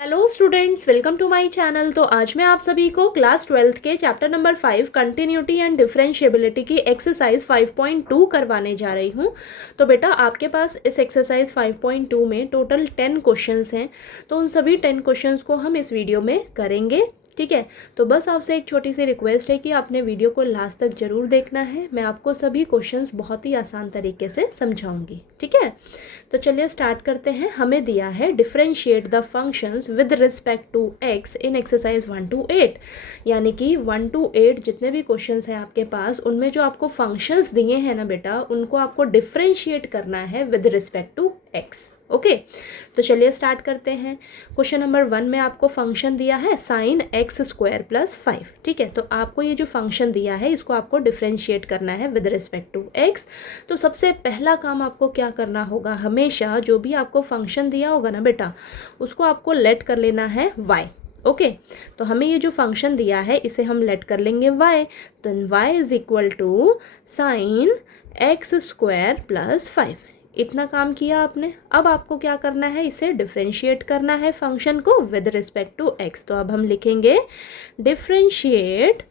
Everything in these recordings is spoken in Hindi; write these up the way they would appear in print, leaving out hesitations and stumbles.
Hello students, welcome to my channel. तो आज मैं आप सभी को क्लास 12th के chapter number 5 continuity and differentiability की एक्सरसाइज 5.2 करवाने जा रही हूँ। तो बेटा आपके पास इस एक्सरसाइज 5.2 में टोटल 10 क्वेश्चंस हैं। तो उन सभी 10 क्वेश्चंस को हम इस वीडियो में करेंगे, ठीक है। तो बस आपसे एक छोटी सी रिक्वेस्ट है कि आपने वीडियो को लास्ट तक ज़रूर देखना है। मैं आपको सभी क्वेश्चंस बहुत ही आसान तरीके से समझाऊंगी, ठीक है। तो चलिए स्टार्ट करते हैं। हमें दिया है differentiate the functions with respect to x in exercise 1 to 8, यानी कि 1 to 8 जितने भी क्वेश्चंस हैं आपके पास, उनमें जो आपको फंक्शंस दिए हैं ना बेटा, उनको आपको डिफरेंशिएट करना है with respect to x. Okay, तो चलिए स्टार्ट करते हैं। क्वेश्चन नंबर 1 में आपको फंक्शन दिया है साइन एक्स स्क्वायर प्लस 5, ठीक है। तो आपको ये जो फंक्शन दिया है इसको आपको डिफरेंशिएट करना है विद रिस्पेक्ट टू एक्स। तो सबसे पहला काम आपको क्या करना होगा, हमेशा जो भी आपको फंक्शन दिया होगा ना बेटा, उसको आपको लेट कर लेना है y। ओके, तो हमें ये जो फंक्शन दिया है इसे हम लेट कर लेंगे y। तो y is equal to sine x square plus 5। इतना काम किया आपने। अब आपको क्या करना है, इसे डिफरेंशिएट करना है फंक्शन को विद रिस्पेक्ट टू एक्स। तो अब हम लिखेंगे differentiate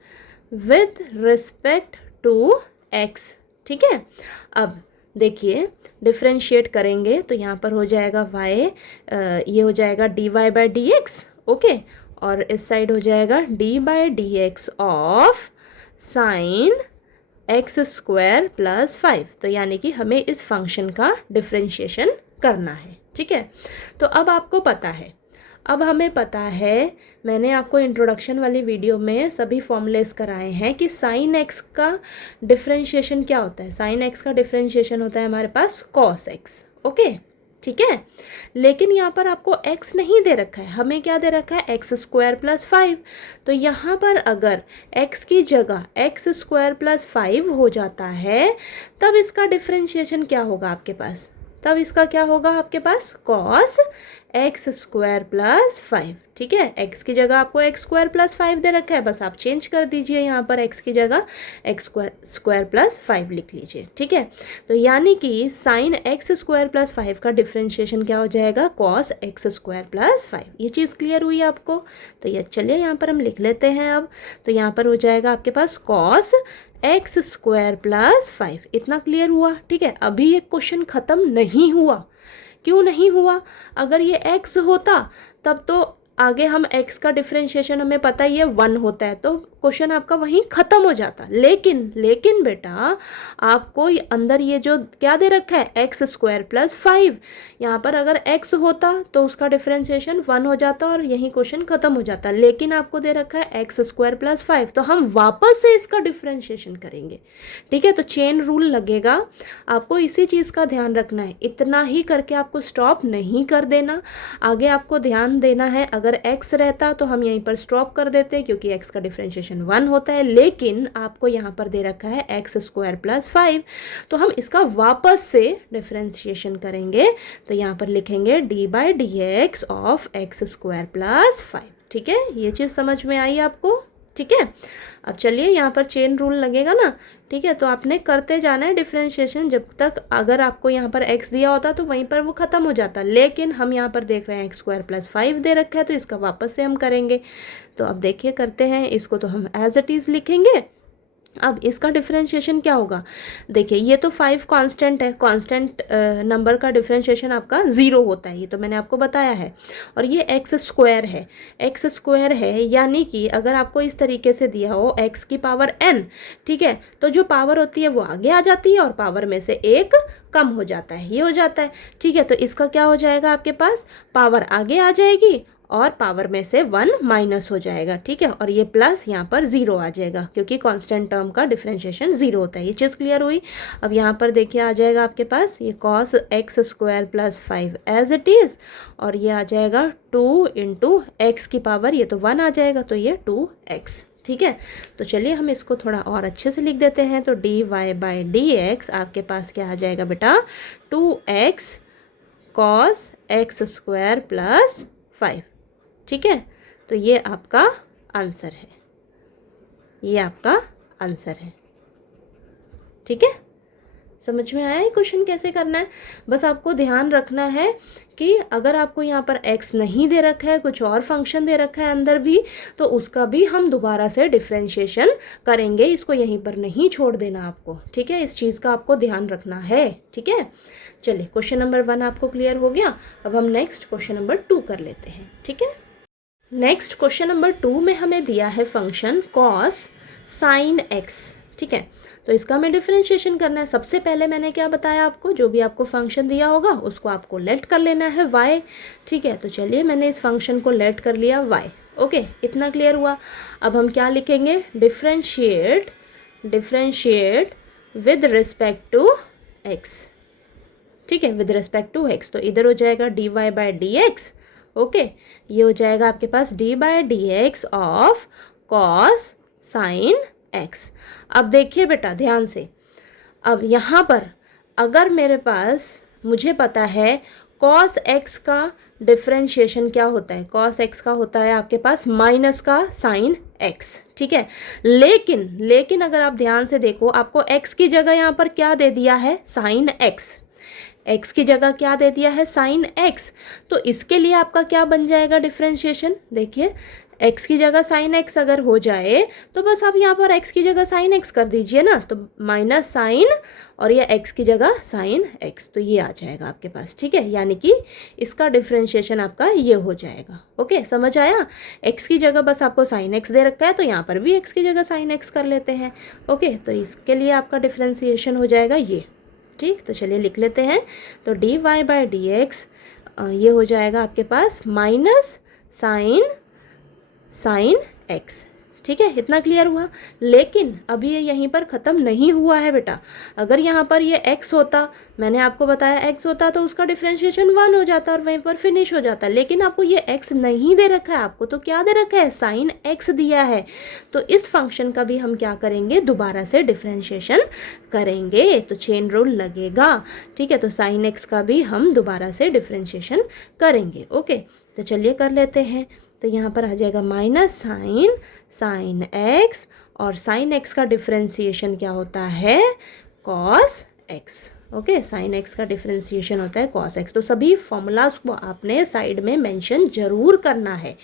with respect to x, ठीक है। अब देखिए डिफरेंशिएट करेंगे तो यहाँ पर हो जाएगा y, ये हो जाएगा dy by d x, okay. और इस साइड हो जाएगा d by d x of sine x square plus 5। तो यानी कि हमें इस फंक्शन का डिफरेंशिएशन करना है, ठीक है। तो अब आपको पता है, अब हमें पता है, मैंने आपको इंट्रोडक्शन वाली वीडियो में सभी फॉर्मूलेस कराए हैं कि साइन एक्स का डिफरेंशिएशन क्या होता है। साइन एक्स का डिफरेंशिएशन होता है हमारे पास कॉस एक्स, ओके, ठीक है। लेकिन यहाँ पर आपको x नहीं दे रखा है, हमें क्या दे रखा है, एक्स स्क्वायर प्लस 5। तो यहाँ पर अगर x की जगह एक्स स्क्वायर प्लस 5 हो जाता है, तब इसका डिफरेंशिएशन क्या होगा आपके पास, तब इसका क्या होगा आपके पास, कॉस एक्स स्क्वायर प्लस 5, ठीक है। x की जगह आपको एक्स स्क्वायर प्लस 5 दे रखा है, बस आप चेंज कर दीजिए, यहाँ पर x की जगह एक्स स्क्वायर प्लस 5 लिख लीजिए, ठीक है। तो यानी कि साइन एक्स स्क्वायर प्लस 5 का डिफरेंशिएशन क्या हो जाएगा, कॉस एक्स स्क्वायर प्लस 5। ये चीज़ क्लियर हुई आपको। तो ये चलिए यहाँ पर हम लिख लेते हैं अब। तो यहाँ पर हो जाएगा आपके पास कॉस एक्स स्क्वायर प्लस 5। इतना क्लियर हुआ, ठीक है। अभी ये क्वेश्चन ख़त्म नहीं हुआ। क्यों नहीं हुआ, अगर ये x होता तब तो आगे हम x का डिफरेंशिएशन हमें पता ही है 1 होता है, तो क्वेश्चन आपका वहीं ख़त्म हो जाता। लेकिन बेटा आपको अंदर ये जो क्या दे रखा है, एक्स स्क्वायर प्लस 5, यहाँ पर अगर x होता तो उसका डिफरेंशिएशन 1 हो जाता और यहीं क्वेश्चन ख़त्म हो जाता। लेकिन आपको दे रखा है एक्स स्क्वायर प्लस 5, तो हम वापस से इसका डिफरेंशिएशन करेंगे, ठीक है। तो चेन रूल लगेगा, आपको इसी चीज़ का ध्यान रखना है। इतना ही करके आपको स्टॉप नहीं कर देना, आगे आपको ध्यान देना है। अगर x रहता तो हम यहीं पर स्टॉप कर देते, क्योंकि x का डिफरेंशिएशन 1 होता है। लेकिन आपको यहाँ पर दे रखा है एक्स स्क्वायर प्लस 5, तो हम इसका वापस से डिफरेंशिएशन करेंगे। तो यहाँ पर लिखेंगे d by d x of x square plus 5, ठीक है। ये चीज़ समझ में आई आपको, ठीक है। अब चलिए यहाँ पर चेन रूल लगेगा ना, ठीक है। तो आपने करते जाना है डिफरेंशिएशन जब तक, अगर आपको यहाँ पर x दिया होता तो वहीं पर वो ख़त्म हो जाता। लेकिन हम यहाँ पर देख रहे हैं एक्स स्क्वायर प्लस 5 दे रखा है, तो इसका वापस से हम करेंगे। तो अब देखिए करते हैं इसको, तो हम एज इट इज़ लिखेंगे। अब इसका डिफरेंशिएशन क्या होगा, देखिए ये तो 5 कांस्टेंट है, कांस्टेंट नंबर का डिफरेंशिएशन आपका 0 होता है, ये तो मैंने आपको बताया है। और ये एक्स स्क्वायर है, एक्स स्क्वायर है, यानी कि अगर आपको इस तरीके से दिया हो x की पावर n, ठीक है, तो जो पावर होती है वो आगे आ जाती है और पावर में से एक कम हो जाता है, ये हो जाता है, ठीक है। तो इसका क्या हो जाएगा, आपके पास पावर आगे आ जाएगी और पावर में से 1 माइनस हो जाएगा, ठीक है। और ये प्लस यहाँ पर 0 आ जाएगा, क्योंकि कांस्टेंट टर्म का डिफरेंशिएशन 0 होता है। ये चीज़ क्लियर हुई। अब यहाँ पर देखिए आ जाएगा आपके पास ये cos x square plus 5 as it is, और ये आ जाएगा 2 इंटू एक्स की पावर, ये तो 1 आ जाएगा, तो ये 2x, ठीक है। तो चलिए हम इसको थोड़ा और अच्छे से लिख देते हैं। तो dy बाई डी एक्स आपके पास क्या आ जाएगा बेटा, 2x cos x square plus 5, ठीक है। तो ये आपका आंसर है, ये आपका आंसर है, ठीक है। समझ में आया ये क्वेश्चन कैसे करना है? बस आपको ध्यान रखना है कि अगर आपको यहाँ पर x नहीं दे रखा है, कुछ और फंक्शन दे रखा है अंदर भी, तो उसका भी हम दोबारा से डिफ्रेंशिएशन करेंगे, इसको यहीं पर नहीं छोड़ देना आपको, ठीक है? इस चीज़ का आपको ध्यान रखना है, ठीक है? चलिए क्वेश्चन नंबर 1 आपको क्लियर हो गया। अब हम नेक्स्ट क्वेश्चन नंबर 2 कर लेते हैं, ठीक है? नेक्स्ट क्वेश्चन नंबर 2 में हमें दिया है फंक्शन cos sin x, ठीक है? तो इसका हमें डिफरेंशिएशन करना है। सबसे पहले मैंने क्या बताया आपको, जो भी आपको फंक्शन दिया होगा उसको आपको लेट कर लेना है y, ठीक है? तो चलिए मैंने इस फंक्शन को लेट कर लिया y, ओके, इतना क्लियर हुआ। अब हम क्या लिखेंगे, differentiate with respect to x, ठीक है, विद रिस्पेक्ट टू x। तो इधर हो जाएगा dy by d x, okay, ये हो जाएगा आपके पास d by d x of cos sin x। अब देखिए बेटा ध्यान से, अब यहाँ पर अगर मेरे पास, मुझे पता है cos x का डिफरेंशिएशन क्या होता है, cos x का होता है आपके पास माइनस का sin x, ठीक है? लेकिन अगर आप ध्यान से देखो, आपको x की जगह यहाँ पर क्या दे दिया है, sin x, x की जगह क्या दे दिया है, sin x। तो इसके लिए आपका क्या बन जाएगा डिफरेंशिएशन, देखिए x की जगह sin x अगर हो जाए तो बस आप यहाँ पर x की जगह sin x कर दीजिए ना, तो माइनस साइन और ये x की जगह sin x, तो ये आ जाएगा आपके पास, ठीक है? यानी कि इसका डिफरेंशिएशन आपका ये हो जाएगा, ओके, समझ आया? x की जगह बस आपको sin x दे रखा है, तो यहाँ पर भी x की जगह sin x कर लेते हैं, ओके? तो इसके लिए आपका डिफरेंशिएशन हो जाएगा ये, ठीक? तो चलिए लिख लेते हैं। तो dy बाई डी एक्स ये हो जाएगा आपके पास माइनस साइन x, ठीक है? इतना क्लियर हुआ। लेकिन अभी ये यहीं पर ख़त्म नहीं हुआ है बेटा। अगर यहाँ पर ये x होता, मैंने आपको बताया x होता, तो उसका डिफरेंशिएशन 1 हो जाता और वहीं पर फिनिश हो जाता। लेकिन आपको ये x नहीं दे रखा है, आपको तो क्या दे रखा है, साइन x दिया है। तो इस फंक्शन का भी हम क्या करेंगे, दोबारा से डिफरेंशिएशन करेंगे, तो चेन रूल लगेगा, ठीक है? तो साइन x का भी हम दोबारा से डिफरेंशिएशन करेंगे, ओके? तो चलिए कर लेते हैं। तो यहाँ पर आ जाएगा माइनस साइन x, और साइन x का डिफरेंशिएशन क्या होता है, cos x, okay? Sine x का डिफरेंशिएशन होता है cos x। तो सभी फॉर्मूलाज को आपने साइड में मेंशन जरूर करना है,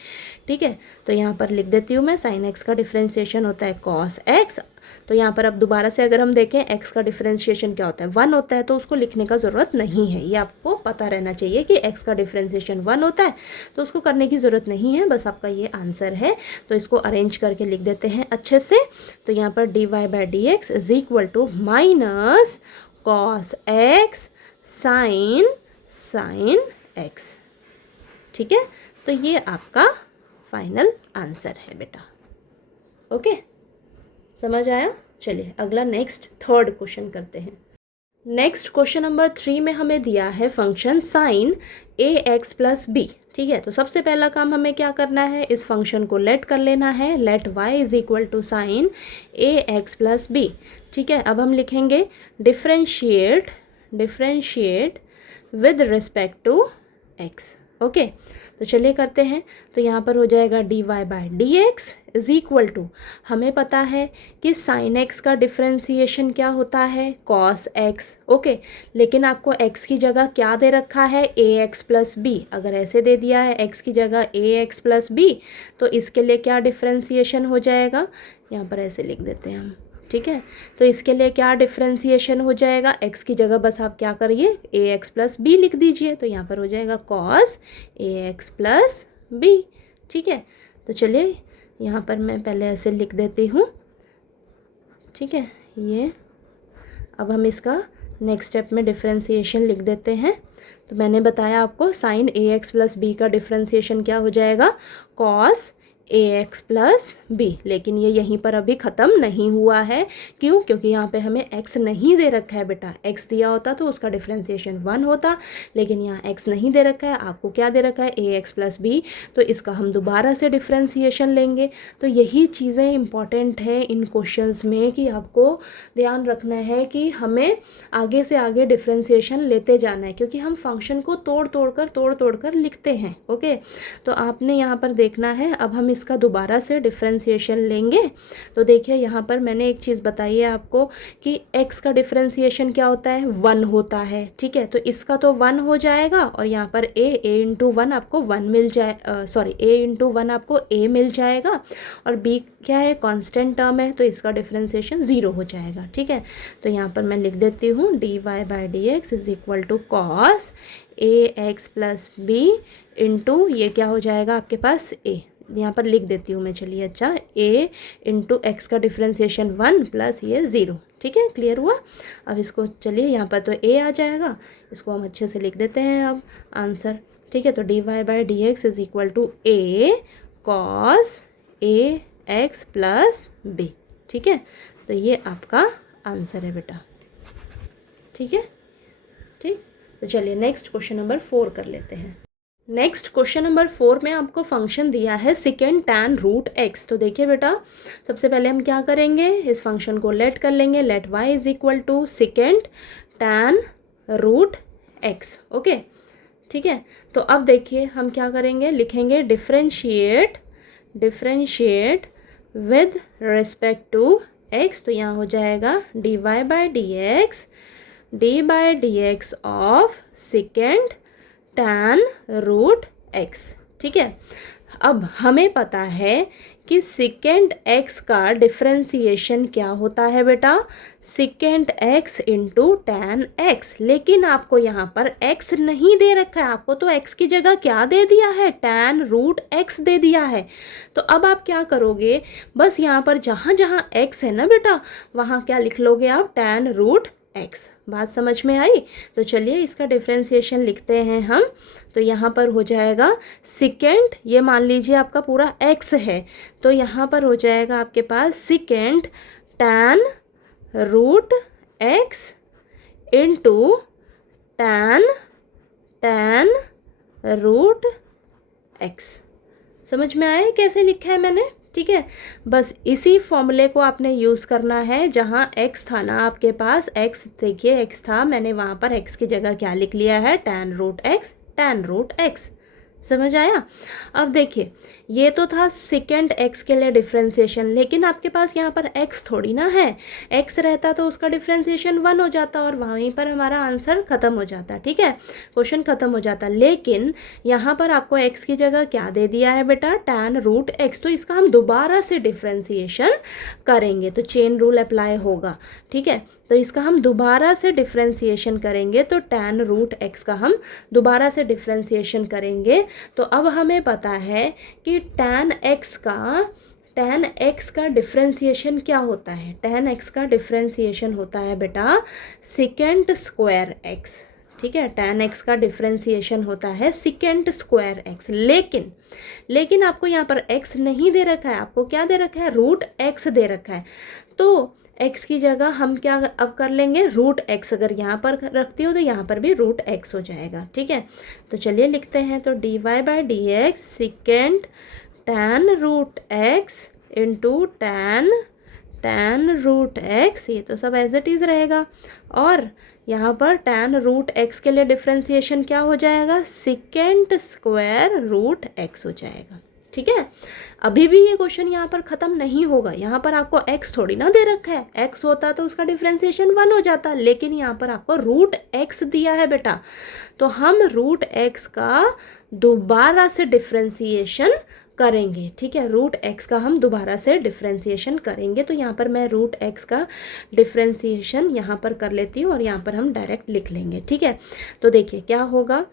ठीक है? तो यहाँ पर लिख देती हूँ मैं, साइन x का डिफरेंशिएशन होता है cos x। तो यहाँ पर अब दोबारा से अगर हम देखें x का डिफरेंशिएशन क्या होता है, 1 होता है, तो उसको लिखने का ज़रूरत नहीं है, ये आपको पता रहना चाहिए कि x का डिफरेंशिएशन 1 होता है, तो उसको करने की ज़रूरत नहीं है, बस आपका ये आंसर है। तो इसको अरेंज करके लिख देते हैं अच्छे से। तो यहाँ पर dy by d x is equal to minus cos x sin x, ठीक है? तो ये आपका फाइनल आंसर है बेटा, ओके? समझ आया? चलिए अगला नेक्स्ट थर्ड क्वेश्चन करते हैं। नेक्स्ट क्वेश्चन नंबर 3 में हमें दिया है function sine ax plus b, ठीक है? तो सबसे पहला काम हमें क्या करना है, इस फंक्शन को लेट कर लेना है, let y is equal to sine ax plus b, ठीक है? अब हम लिखेंगे differentiate with respect to x, okay? तो चलिए करते हैं। तो यहाँ पर हो जाएगा dy by d x is equal to, हमें पता है कि साइन x का डिफरेंशिएशन क्या होता है, cos x, ओके? लेकिन आपको x की जगह क्या दे रखा है, ax प्लस बी। अगर ऐसे दे दिया है x की जगह ax प्लस बी, तो इसके लिए क्या डिफरेंशिएशन हो जाएगा, यहाँ पर ऐसे लिख देते हैं हम, ठीक है? तो इसके लिए क्या डिफरेंशिएशन हो जाएगा, x की जगह बस आप क्या करिए, ax प्लस बी लिख दीजिए। तो यहाँ पर हो जाएगा cos ax प्लस बी, ठीक है? तो चलिए यहाँ पर मैं पहले ऐसे लिख देती हूँ, ठीक है? ये अब हम इसका नेक्स्ट स्टेप में डिफरेंशिएशन लिख देते हैं। तो मैंने बताया आपको साइन ax प्लस बी का डिफरेंशिएशन क्या हो जाएगा, cos ax प्लस बी। लेकिन ये यहीं पर अभी ख़त्म नहीं हुआ है, क्यों? क्योंकि यहाँ पे हमें x नहीं दे रखा है बेटा। x दिया होता तो उसका डिफरेंशिएशन 1 होता, लेकिन यहाँ x नहीं दे रखा है, आपको क्या दे रखा है, ax प्लस बी। तो इसका हम दोबारा से डिफरेंशिएशन लेंगे। तो यही चीज़ें इंपॉर्टेंट है इन क्वेश्चंस में, कि आपको ध्यान रखना है कि हमें आगे से आगे डिफरेंशिएशन लेते जाना है, क्योंकि हम फंक्शन को तोड़ तोड़ कर लिखते हैं, ओके? तो आपने यहाँ पर देखना है। अब हम इसका दोबारा से डिफ्रेंसिएशन लेंगे। तो देखिए यहाँ पर मैंने एक चीज़ बताई है आपको कि x का डिफ्रेंसिएशन क्या होता है, 1 होता है। ठीक है, तो इसका तो 1 हो जाएगा और यहाँ पर a इंटू 1 आपको 1 मिल जाए, सॉरी a इंटू 1 आपको a मिल जाएगा और b क्या है, कांस्टेंट टर्म है, तो इसका डिफ्रेंसिएशन 0 हो जाएगा। ठीक है, तो यहाँ पर मैं लिख देती हूँ dy/dx is equal to cos ax plus b into ये क्या हो जाएगा आपके पास a, यहाँ पर लिख देती हूँ मैं, चलिए अच्छा, a इंटू एक्स का डिफ्रेंसिएशन 1 प्लस ये 0। ठीक है, क्लियर हुआ। अब इसको चलिए यहाँ पर तो a आ जाएगा, इसको हम अच्छे से लिख देते हैं अब आंसर। ठीक है, तो dy/dx is equal to a cos ax plus b। ठीक है, तो ये आपका आंसर है बेटा। ठीक है, ठीक, तो चलिए नेक्स्ट क्वेश्चन नंबर 4 कर लेते हैं। नेक्स्ट क्वेश्चन नंबर 4 में आपको फंक्शन दिया है सेकेंड tan रूट x। तो देखिए बेटा, सबसे पहले हम क्या करेंगे, इस फंक्शन को लेट कर लेंगे, let y is equal to second tan root x। Okay, ठीक है, तो अब देखिए हम क्या करेंगे, लिखेंगे differentiate with respect to x। तो यहाँ हो जाएगा dy/dx of second tan root x। ठीक है, अब हमें पता है कि सेकेंड x का डिफ्रेंसिएशन क्या होता है बेटा, second x into tan x। लेकिन आपको यहाँ पर x नहीं दे रखा है, आपको तो x की जगह क्या दे दिया है, tan रूट x दे दिया है। तो अब आप क्या करोगे, बस यहाँ पर जहाँ जहाँ x है ना बेटा, वहाँ क्या लिख लोगे आप, tan रूट x। बात समझ में आई। तो चलिए इसका डिफ्रेंसिएशन लिखते हैं हम। तो यहाँ पर हो जाएगा सेकेंड, ये मान लीजिए आपका पूरा x है, तो यहाँ पर हो जाएगा आपके पास second tan root x into tan root x। समझ में आया कैसे लिखा है मैंने। ठीक है, बस इसी फॉर्मूले को आपने यूज़ करना है। जहाँ x था ना आपके पास, x देखिए x था, मैंने वहाँ पर x की जगह क्या लिख लिया है, tan रूट x। समझ आया। अब देखिए ये तो था सेकेंड x के लिए डिफ्रेंसिएशन, लेकिन आपके पास यहाँ पर x थोड़ी ना है, x रहता तो उसका डिफ्रेंसिएशन 1 हो जाता और वहीं पर हमारा आंसर ख़त्म हो जाता। ठीक है, क्वेश्चन ख़त्म हो जाता। लेकिन यहाँ पर आपको x की जगह क्या दे दिया है बेटा, tan रूट x। तो इसका हम दोबारा से डिफ्रेंसिएशन करेंगे, तो चेन रूल अप्लाई होगा। ठीक है, तो इसका हम दोबारा से डिफ्रेंसिएशन करेंगे, तो tan रूट x का हम दोबारा से डिफ्रेंसिएशन करेंगे। तो अब हमें पता है कि tan x का डिफ्रेंसिएशन क्या होता है, tan x का डिफ्रेंसिएशन होता है बेटा सेकेंड स्क्वायर x। ठीक है, tan x का डिफ्रेंसिएशन होता है सेकेंड स्क्वायर x। लेकिन आपको यहाँ पर x नहीं दे रखा है, आपको क्या दे रखा है, रूट x दे रखा है। तो x की जगह हम क्या अब कर लेंगे, रूट x। अगर यहाँ पर रखती हो तो यहाँ पर भी रूट x हो जाएगा। ठीक है, तो चलिए लिखते हैं, तो dy/dx second tan root x into tan root x, ये तो सब एज इट इज़ रहेगा। और यहाँ पर tan रूट x के लिए डिफ्रेंसिएशन क्या हो जाएगा, सेकेंड स्क्वायर रूट x हो जाएगा। ठीक है, अभी भी ये क्वेश्चन यहाँ पर ख़त्म नहीं होगा। यहाँ पर आपको x थोड़ी ना दे रखा है, x होता तो उसका डिफ्रेंसिएशन 1 हो जाता, लेकिन यहाँ पर आपको रूट x दिया है बेटा। तो हम रूट x का दोबारा से डिफ्रेंसिएशन करेंगे। ठीक है, रूट x का हम दोबारा से डिफ्रेंसिएशन करेंगे। तो यहाँ पर मैं रूट x का डिफ्रेंसिएशन यहाँ पर कर लेती हूँ और यहाँ पर हम डायरेक्ट लिख लेंगे। ठीक है, तो देखिए क्या होगा,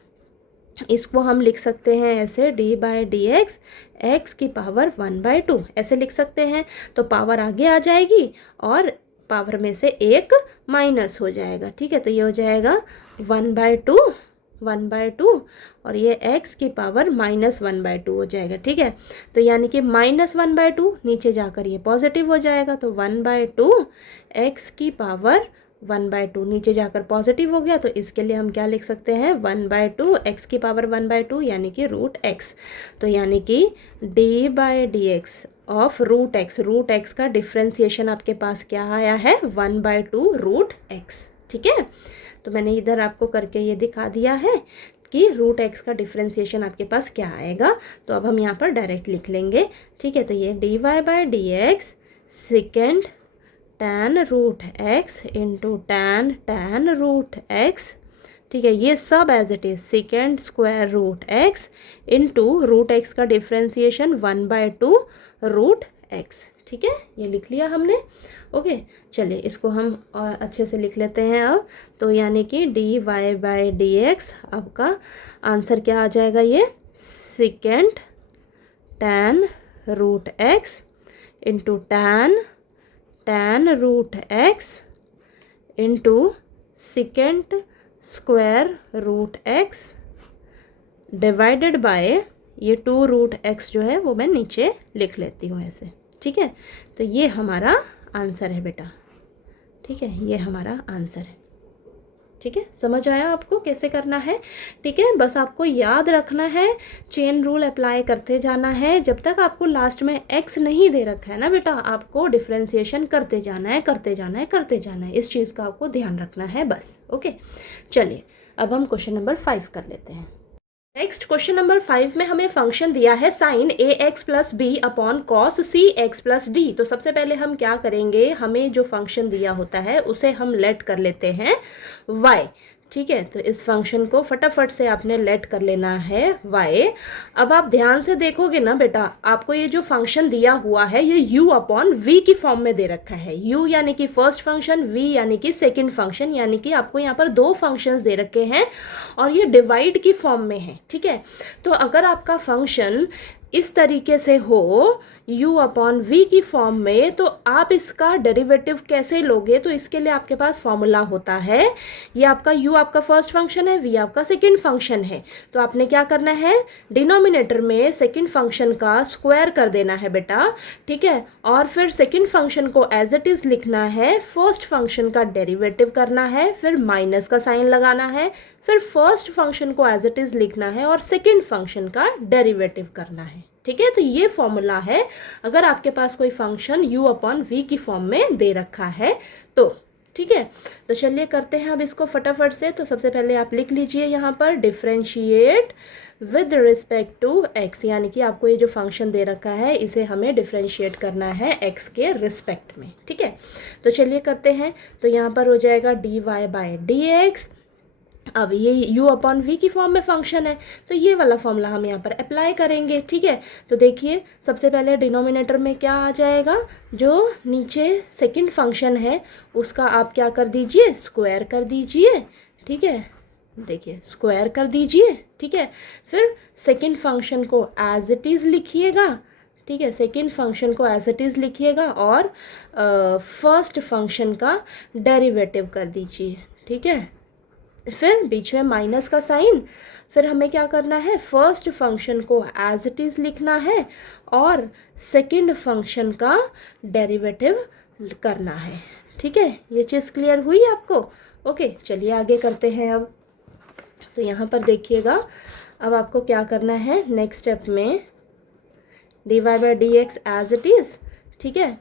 इसको हम लिख सकते हैं ऐसे dy/dx x की पावर 1/2 ऐसे लिख सकते हैं। तो पावर आगे आ जाएगी और पावर में से एक माइनस हो जाएगा। ठीक है, तो ये हो जाएगा 1/2 और ये x की पावर -1/2 हो जाएगा। ठीक है, तो यानी कि -1/2 नीचे जाकर ये पॉजिटिव हो जाएगा, तो 1/2 x की पावर 1/2 नीचे जाकर पॉजिटिव हो गया। तो इसके लिए हम क्या लिख सकते हैं, 1/2 x की पावर 1/2 यानी कि रूट x। तो यानी कि dy/dx ऑफ रूट x का डिफ्रेंसिएशन आपके पास क्या आया है, 1/2 रूट x। ठीक है, तो मैंने इधर आपको करके ये दिखा दिया है कि रूट एक्स का डिफ्रेंसिएशन आपके पास क्या आएगा। तो अब हम यहाँ पर डायरेक्ट लिख लेंगे, ठीक है। तो ये dy by d x second tan root x into tan root x, ठीक है। ये सब as it is second square root x into root x का डिफ्रेंसिएशन 1/2 रूट एक्स, ठीक है। ये लिख लिया हमने, ओके। चलिए इसको हम और अच्छे से लिख लेते हैं अब। तो यानी कि dy बाई डी एक्स, आपका आंसर क्या आ जाएगा, ये second tan root x into tan root x into second square root x divided by ये 2 रूट एक्स जो है वो मैं नीचे लिख लेती हूँ ऐसे, ठीक है। तो ये हमारा आंसर है बेटा, ठीक है। ये हमारा आंसर है, ठीक है। समझ आया आपको कैसे करना है, ठीक है। बस आपको याद रखना है, चेन रूल अप्लाई करते जाना है। जब तक आपको लास्ट में एक्स नहीं दे रखा है ना बेटा, आपको डिफ्रेंसिएशन करते जाना है, करते जाना है, करते जाना है। इस चीज़ का आपको ध्यान रखना है बस, ओके। चलिए अब हम क्वेश्चन नंबर 5 कर लेते हैं। नेक्स्ट क्वेश्चन नंबर 5 में हमें फंक्शन दिया है sine a x plus b upon cos c x plus d. तो सबसे पहले हम क्या करेंगे, हमें जो फंक्शन दिया होता है उसे हम लेट कर लेते हैं y, ठीक है। तो इस फंक्शन को फटाफट से आपने लेट कर लेना है y। अब आप ध्यान से देखोगे ना बेटा, आपको ये जो फंक्शन दिया हुआ है ये u अपॉन v की फॉर्म में दे रखा है। u यानी कि फर्स्ट फंक्शन, v यानी कि सेकंड फंक्शन, यानी कि आपको यहाँ पर 2 फंक्शंस दे रखे हैं और ये डिवाइड की फॉर्म में है, ठीक है। तो अगर आपका फंक्शन इस तरीके से हो u अपॉन वी की फॉर्म में, तो आप इसका डेरिवेटिव कैसे लोगे, तो इसके लिए आपके पास फॉर्मूला होता है। ये आपका u आपका फर्स्ट फंक्शन है, v आपका सेकंड फंक्शन है। तो आपने क्या करना है, डिनोमिनेटर में सेकंड फंक्शन का स्क्वायर कर देना है बेटा, ठीक है। और फिर सेकंड फंक्शन को एज इट इज़ लिखना है, फर्स्ट फंक्शन का डेरिवेटिव करना है, फिर माइनस का साइन लगाना है, फिर फर्स्ट फंक्शन को एज इट इज़ लिखना है और सेकंड फंक्शन का डेरिवेटिव करना है, ठीक है। तो ये फॉर्मूला है अगर आपके पास कोई फंक्शन u अपॉन v की फॉर्म में दे रखा है तो, ठीक है। तो चलिए करते हैं अब इसको फटाफट से। तो सबसे पहले आप लिख लीजिए यहाँ पर differentiate with respect to x, यानी कि आपको ये जो फंक्शन दे रखा है इसे हमें डिफ्रेंशिएट करना है x के रिस्पेक्ट में, ठीक है। तो चलिए करते हैं। तो यहाँ पर हो जाएगा dy बाई डी एक्स। अब ये u अपॉन v की फॉर्म में फंक्शन है, तो ये वाला फॉर्मूला हम यहाँ पर अप्लाई करेंगे, ठीक है। तो देखिए सबसे पहले डिनोमिनेटर में क्या आ जाएगा, जो नीचे सेकंड फंक्शन है उसका आप क्या कर दीजिए, स्क्वायर कर दीजिए, ठीक है। देखिए स्क्वायर कर दीजिए, ठीक है। फिर सेकंड फंक्शन को एज इट इज़ लिखिएगा, ठीक है। सेकंड फंक्शन को एज इट इज़ लिखिएगा और फर्स्ट फंक्शन का डेरिवेटिव कर दीजिए, ठीक है। फिर बीच में माइनस का साइन, फिर हमें क्या करना है, फर्स्ट फंक्शन को एज इट इज़ लिखना है और सेकंड फंक्शन का डेरिवेटिव करना है, ठीक है। ये चीज़ क्लियर हुई आपको, ओके। चलिए आगे करते हैं अब। तो यहाँ पर देखिएगा अब आपको क्या करना है, नेक्स्ट स्टेप में dy by d x as it is, ठीक है।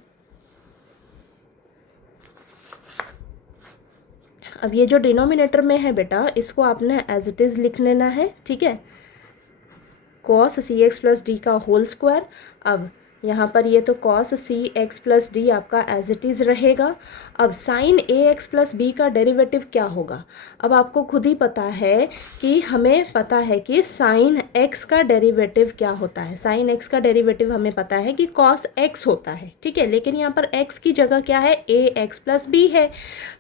अब ये जो डिनोमिनेटर में है बेटा, इसको आपने एज इट इज़ लिख लेना है, ठीक है। Cos c x plus d का होल स्क्वायर। अब यहाँ पर ये तो cos c x plus D आपका एज इट इज़ रहेगा। अब sign a x plus B का डेरिवेटिव क्या होगा, अब आपको खुद ही पता है कि हमें पता है कि साइन एक्स का डेरिवेटिव क्या होता है। साइन एक्स का डेरिवेटिव हमें पता है कि कॉस एक्स होता है, ठीक है। लेकिन यहाँ पर एक्स की जगह क्या है, ए एक्स प्लस बी है।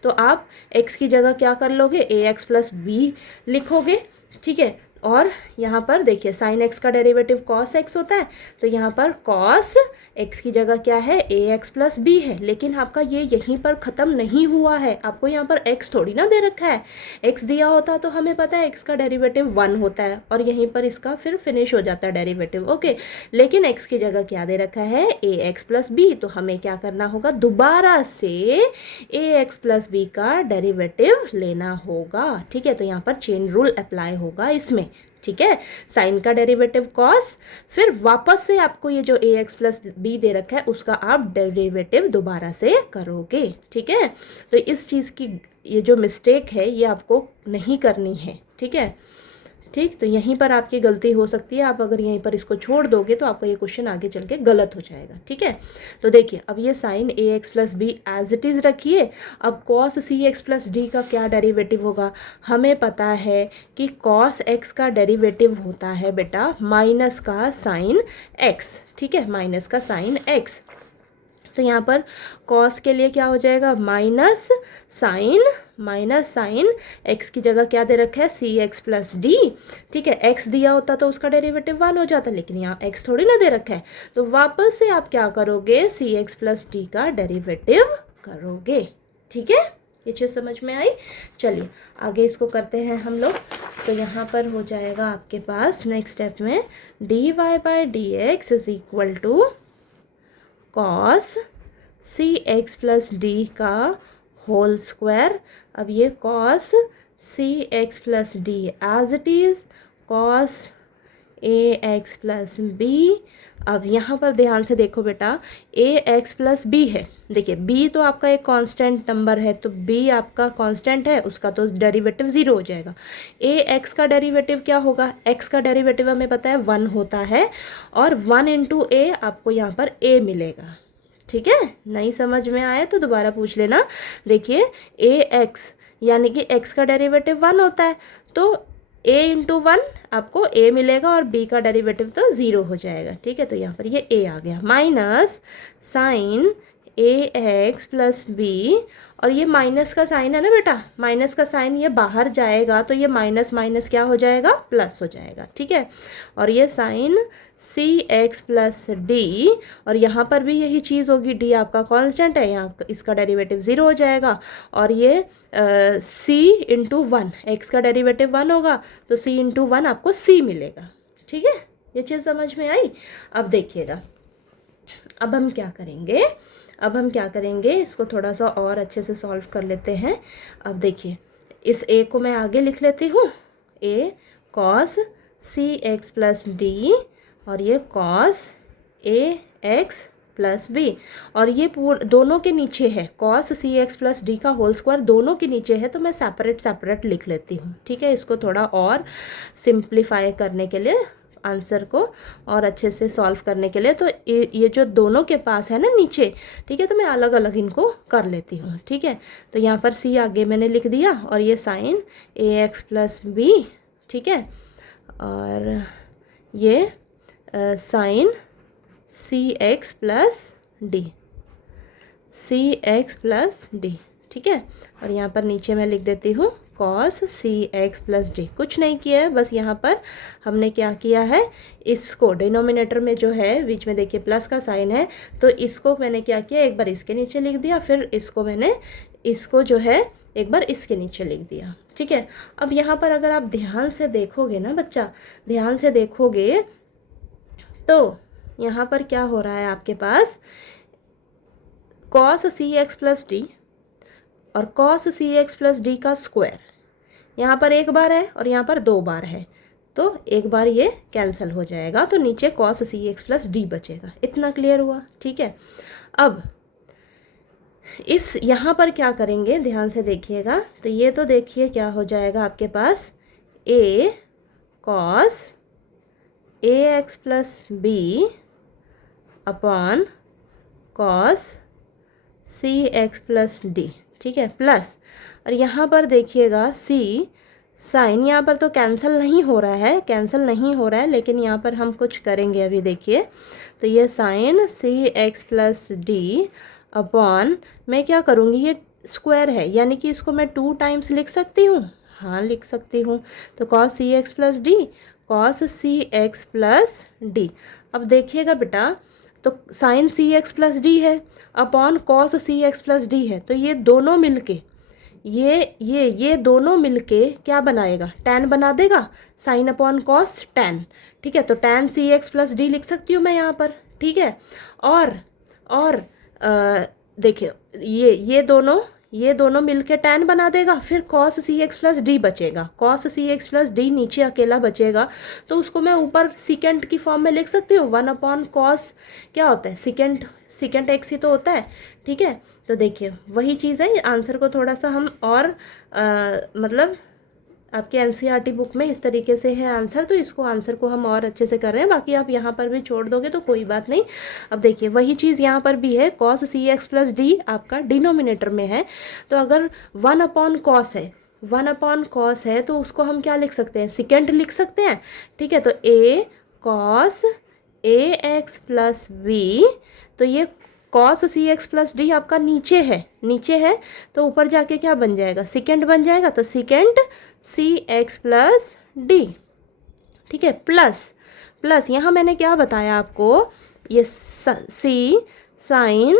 तो आप एक्स की जगह क्या कर लोगे, ए एक्स प्लस बी लिखोगे, ठीक है। और यहाँ पर देखिए साइन एक्स का डेरिवेटिव कॉस एक्स होता है, तो यहाँ पर कॉस एक्स की जगह क्या है, ए एक्स प्लस बी है। लेकिन आपका ये यहीं पर ख़त्म नहीं हुआ है, आपको यहाँ पर एक्स थोड़ी ना दे रखा है। एक्स दिया होता तो हमें पता है एक्स का डेरिवेटिव 1 होता है और यहीं पर इसका फिर फिनिश हो जाता है डेरिवेटिव, ओके। लेकिन एक्स की जगह क्या दे रखा है, ए एक्स प्लस बी। तो हमें क्या करना होगा, दोबारा से ए एक्स प्लस बी का डेरिवेटिव लेना होगा, ठीक है। तो यहाँ पर चेन रूल अप्लाई होगा इसमें, ठीक है। साइन का डेरिवेटिव कॉस, फिर वापस से आपको ये जो ए एक्स प्लस बी दे रखा है उसका आप डेरिवेटिव दोबारा से करोगे, ठीक है। तो इस चीज़ की ये जो मिस्टेक है ये आपको नहीं करनी है, ठीक है। ठीक, तो यहीं पर आपकी गलती हो सकती है। आप अगर यहीं पर इसको छोड़ दोगे तो आपका ये क्वेश्चन आगे चल के गलत हो जाएगा। ठीक है, तो देखिए अब ये sine a x plus b as it is रखिए। अब cos c x plus d का क्या डेरिवेटिव होगा? हमें पता है कि कॉस एक्स का डेरिवेटिव होता है बेटा माइनस का साइन एक्स। ठीक है, माइनस का साइन एक्स। तो यहाँ पर कॉस के लिए क्या हो जाएगा? माइनस साइन एक्स की जगह क्या दे रखा है? सी एक्स प्लस डी। ठीक है, एक्स दिया होता तो उसका डेरिवेटिव 1 हो जाता, लेकिन यहाँ एक्स थोड़ी ना दे रखा है। तो वापस से आप क्या करोगे? सी एक्स प्लस डी का डेरिवेटिव करोगे। ठीक है, ये चीज़ समझ में आई? चलिए आगे इसको करते हैं हम लोग। तो यहाँ पर हो जाएगा आपके पास नेक्स्ट स्टेप में d y by d x is equal to cos c x plus d का होल स्क्वायर। अब ये cos c x plus d as it is cos a x plus b. अब यहाँ पर ध्यान से देखो बेटा, ए एक्स प्लस बी है। देखिए बी तो आपका एक कांस्टेंट नंबर है, तो बी आपका कांस्टेंट है, उसका तो डेरिवेटिव 0 हो जाएगा। ए एक्स का डेरिवेटिव क्या होगा? एक्स का डेरिवेटिव हमें पता है 1 होता है, और 1 इंटू ए आपको यहाँ पर ए मिलेगा। ठीक है, नहीं समझ में आया तो दोबारा पूछ लेना। देखिए ए एक्स यानी कि एक्स का डेरिवेटिव 1 होता है, तो ए इंटू 1 आपको ए मिलेगा और बी का डेरिवेटिव तो 0 हो जाएगा। ठीक है, तो यहाँ पर ये ए आ गया minus sign a x plus B. और ये माइनस का साइन है ना बेटा, माइनस का साइन ये बाहर जाएगा तो ये माइनस माइनस क्या हो जाएगा? प्लस हो जाएगा। ठीक है, और ये साइन सी एक्स प्लस डी, और यहाँ पर भी यही चीज़ होगी, डी आपका कांस्टेंट है, यहाँ इसका डेरिवेटिव 0 हो जाएगा। और ये सी इंटू 1, एक्स का डेरिवेटिव 1 होगा तो सी इंटू 1 आपको सी मिलेगा। ठीक है, ये चीज़ समझ में आई? अब देखिएगा, अब हम क्या करेंगे, इसको थोड़ा सा और अच्छे से सॉल्व कर लेते हैं। अब देखिए इस ए को मैं आगे लिख लेती हूँ, ए cos c x plus D, और ये cos a x plus B, और ये दोनों के नीचे है cos c x plus d का होल स्क्वायर दोनों के नीचे है, तो मैं सेपरेट लिख लेती हूँ। ठीक है, इसको थोड़ा और सिंप्लीफाई करने के लिए, आंसर को और अच्छे से सॉल्व करने के लिए, तो ये जो दोनों के पास है ना नीचे, ठीक है, तो मैं अलग अलग इनको कर लेती हूँ। ठीक है, तो यहाँ पर सी आगे मैंने लिख दिया, और ये sine a x plus b. ठीक है, और ये साइन सी एक्स प्लस डी, ठीक है, और यहाँ पर नीचे मैं लिख देती हूँ cos c x plus D. कुछ नहीं किया है, बस यहाँ पर हमने क्या किया है, इसको डिनोमिनेटर में जो है बीच में देखिए प्लस का साइन है, तो इसको मैंने क्या किया, एक बार इसके नीचे लिख दिया, फिर इसको जो है एक बार इसके नीचे लिख दिया। ठीक है, अब यहाँ पर अगर आप ध्यान से देखोगे ना बच्चा, ध्यान से देखोगे तो यहाँ पर क्या हो रहा है आपके पास, cos c x plus D और cos c x plus d का स्क्वायर यहाँ पर एक बार है और यहाँ पर 2 बार है, तो एक बार ये कैंसिल हो जाएगा, तो नीचे cos c x plus D बचेगा। इतना क्लियर हुआ? ठीक है, अब इस यहाँ पर क्या करेंगे, ध्यान से देखिएगा, तो ये तो देखिए क्या हो जाएगा आपके पास, a cos a x plus b upon cos c x plus d. ठीक है, प्लस, और यहाँ पर देखिएगा सी साइन यहाँ पर तो कैंसिल नहीं हो रहा है, लेकिन यहाँ पर हम कुछ करेंगे अभी। देखिए, तो ये साइन सी एक्स प्लस डी अपॉन, मैं क्या करूँगी, ये स्क्वायर है यानी कि इसको मैं 2 टाइम्स लिख सकती हूँ। हाँ, लिख सकती हूँ, तो cos c x plus D, cos c x plus D. अब देखिएगा बेटा, तो साइन सी एक्स प्लस डी है upon cos c x plus D है, तो ये दोनों मिलके ये दोनों मिलके क्या बनाएगा, टैन बना देगा, साइन अपॉन कॉस टैन। ठीक है, तो टैन सी एक्स प्लस डी लिख सकती हूँ मैं यहाँ पर। ठीक है, और देखिए ये दोनों मिलके टैन बना देगा, फिर cos c x plus D बचेगा, cos c x plus D नीचे अकेला बचेगा, तो उसको मैं ऊपर सीकेंट की फॉर्म में लिख सकती हूँ। 1 अपॉन कॉस क्या होता है, सीकेंट एक्स ही तो होता है। ठीक है, तो देखिए वही चीज़ है, आंसर को थोड़ा सा हम और मतलब आपके एनसीईआरटी बुक में इस तरीके से है आंसर, तो इसको आंसर को हम और अच्छे से कर रहे हैं, बाकी आप यहाँ पर भी छोड़ दोगे तो कोई बात नहीं। अब देखिए वही चीज़ यहाँ पर भी है, cos cx प्लस डी आपका डिनोमिनेटर में है, तो अगर 1/cos है, 1/cos है तो उसको हम क्या लिख सकते हैं, सिकेंड लिख सकते हैं, ठीक है। तो a cos ax plus b, तो ये cos cx प्लस डी आपका नीचे है तो ऊपर जाके क्या बन जाएगा, सिकेंड बन जाएगा, तो सिकेंड cx प्लस डी, ठीक है। प्लस यहाँ मैंने क्या बताया आपको, ये c sign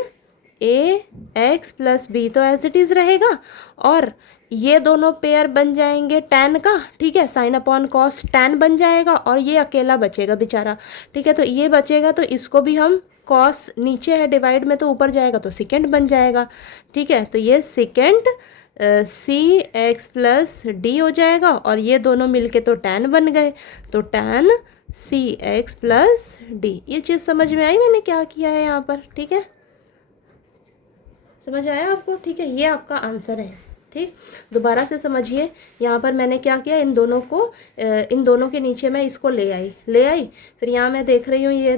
a x plus b तो एज इट इज़ रहेगा, और ये दोनों पेयर बन जाएंगे tan का, ठीक है, साइन अपॉन कॉस tan बन जाएगा, और ये अकेला बचेगा बेचारा, ठीक है। तो ये बचेगा तो इसको भी हम कॉस नीचे है डिवाइड में तो ऊपर जाएगा तो सिकेंड बन जाएगा, ठीक है। तो ये सिकेंड सी एक्स प्लस डी हो जाएगा, और ये दोनों मिलके तो tan बन गए, तो tan सी एक्स प्लस डी। ये चीज़ समझ में आई मैंने क्या किया है यहाँ पर, ठीक है, समझ आया आपको, ठीक है। ये आपका आंसर है, ठीक। दोबारा से समझिए, यहाँ पर मैंने क्या किया, इन दोनों के नीचे मैं इसको ले आई, फिर यहाँ मैं देख रही हूँ ये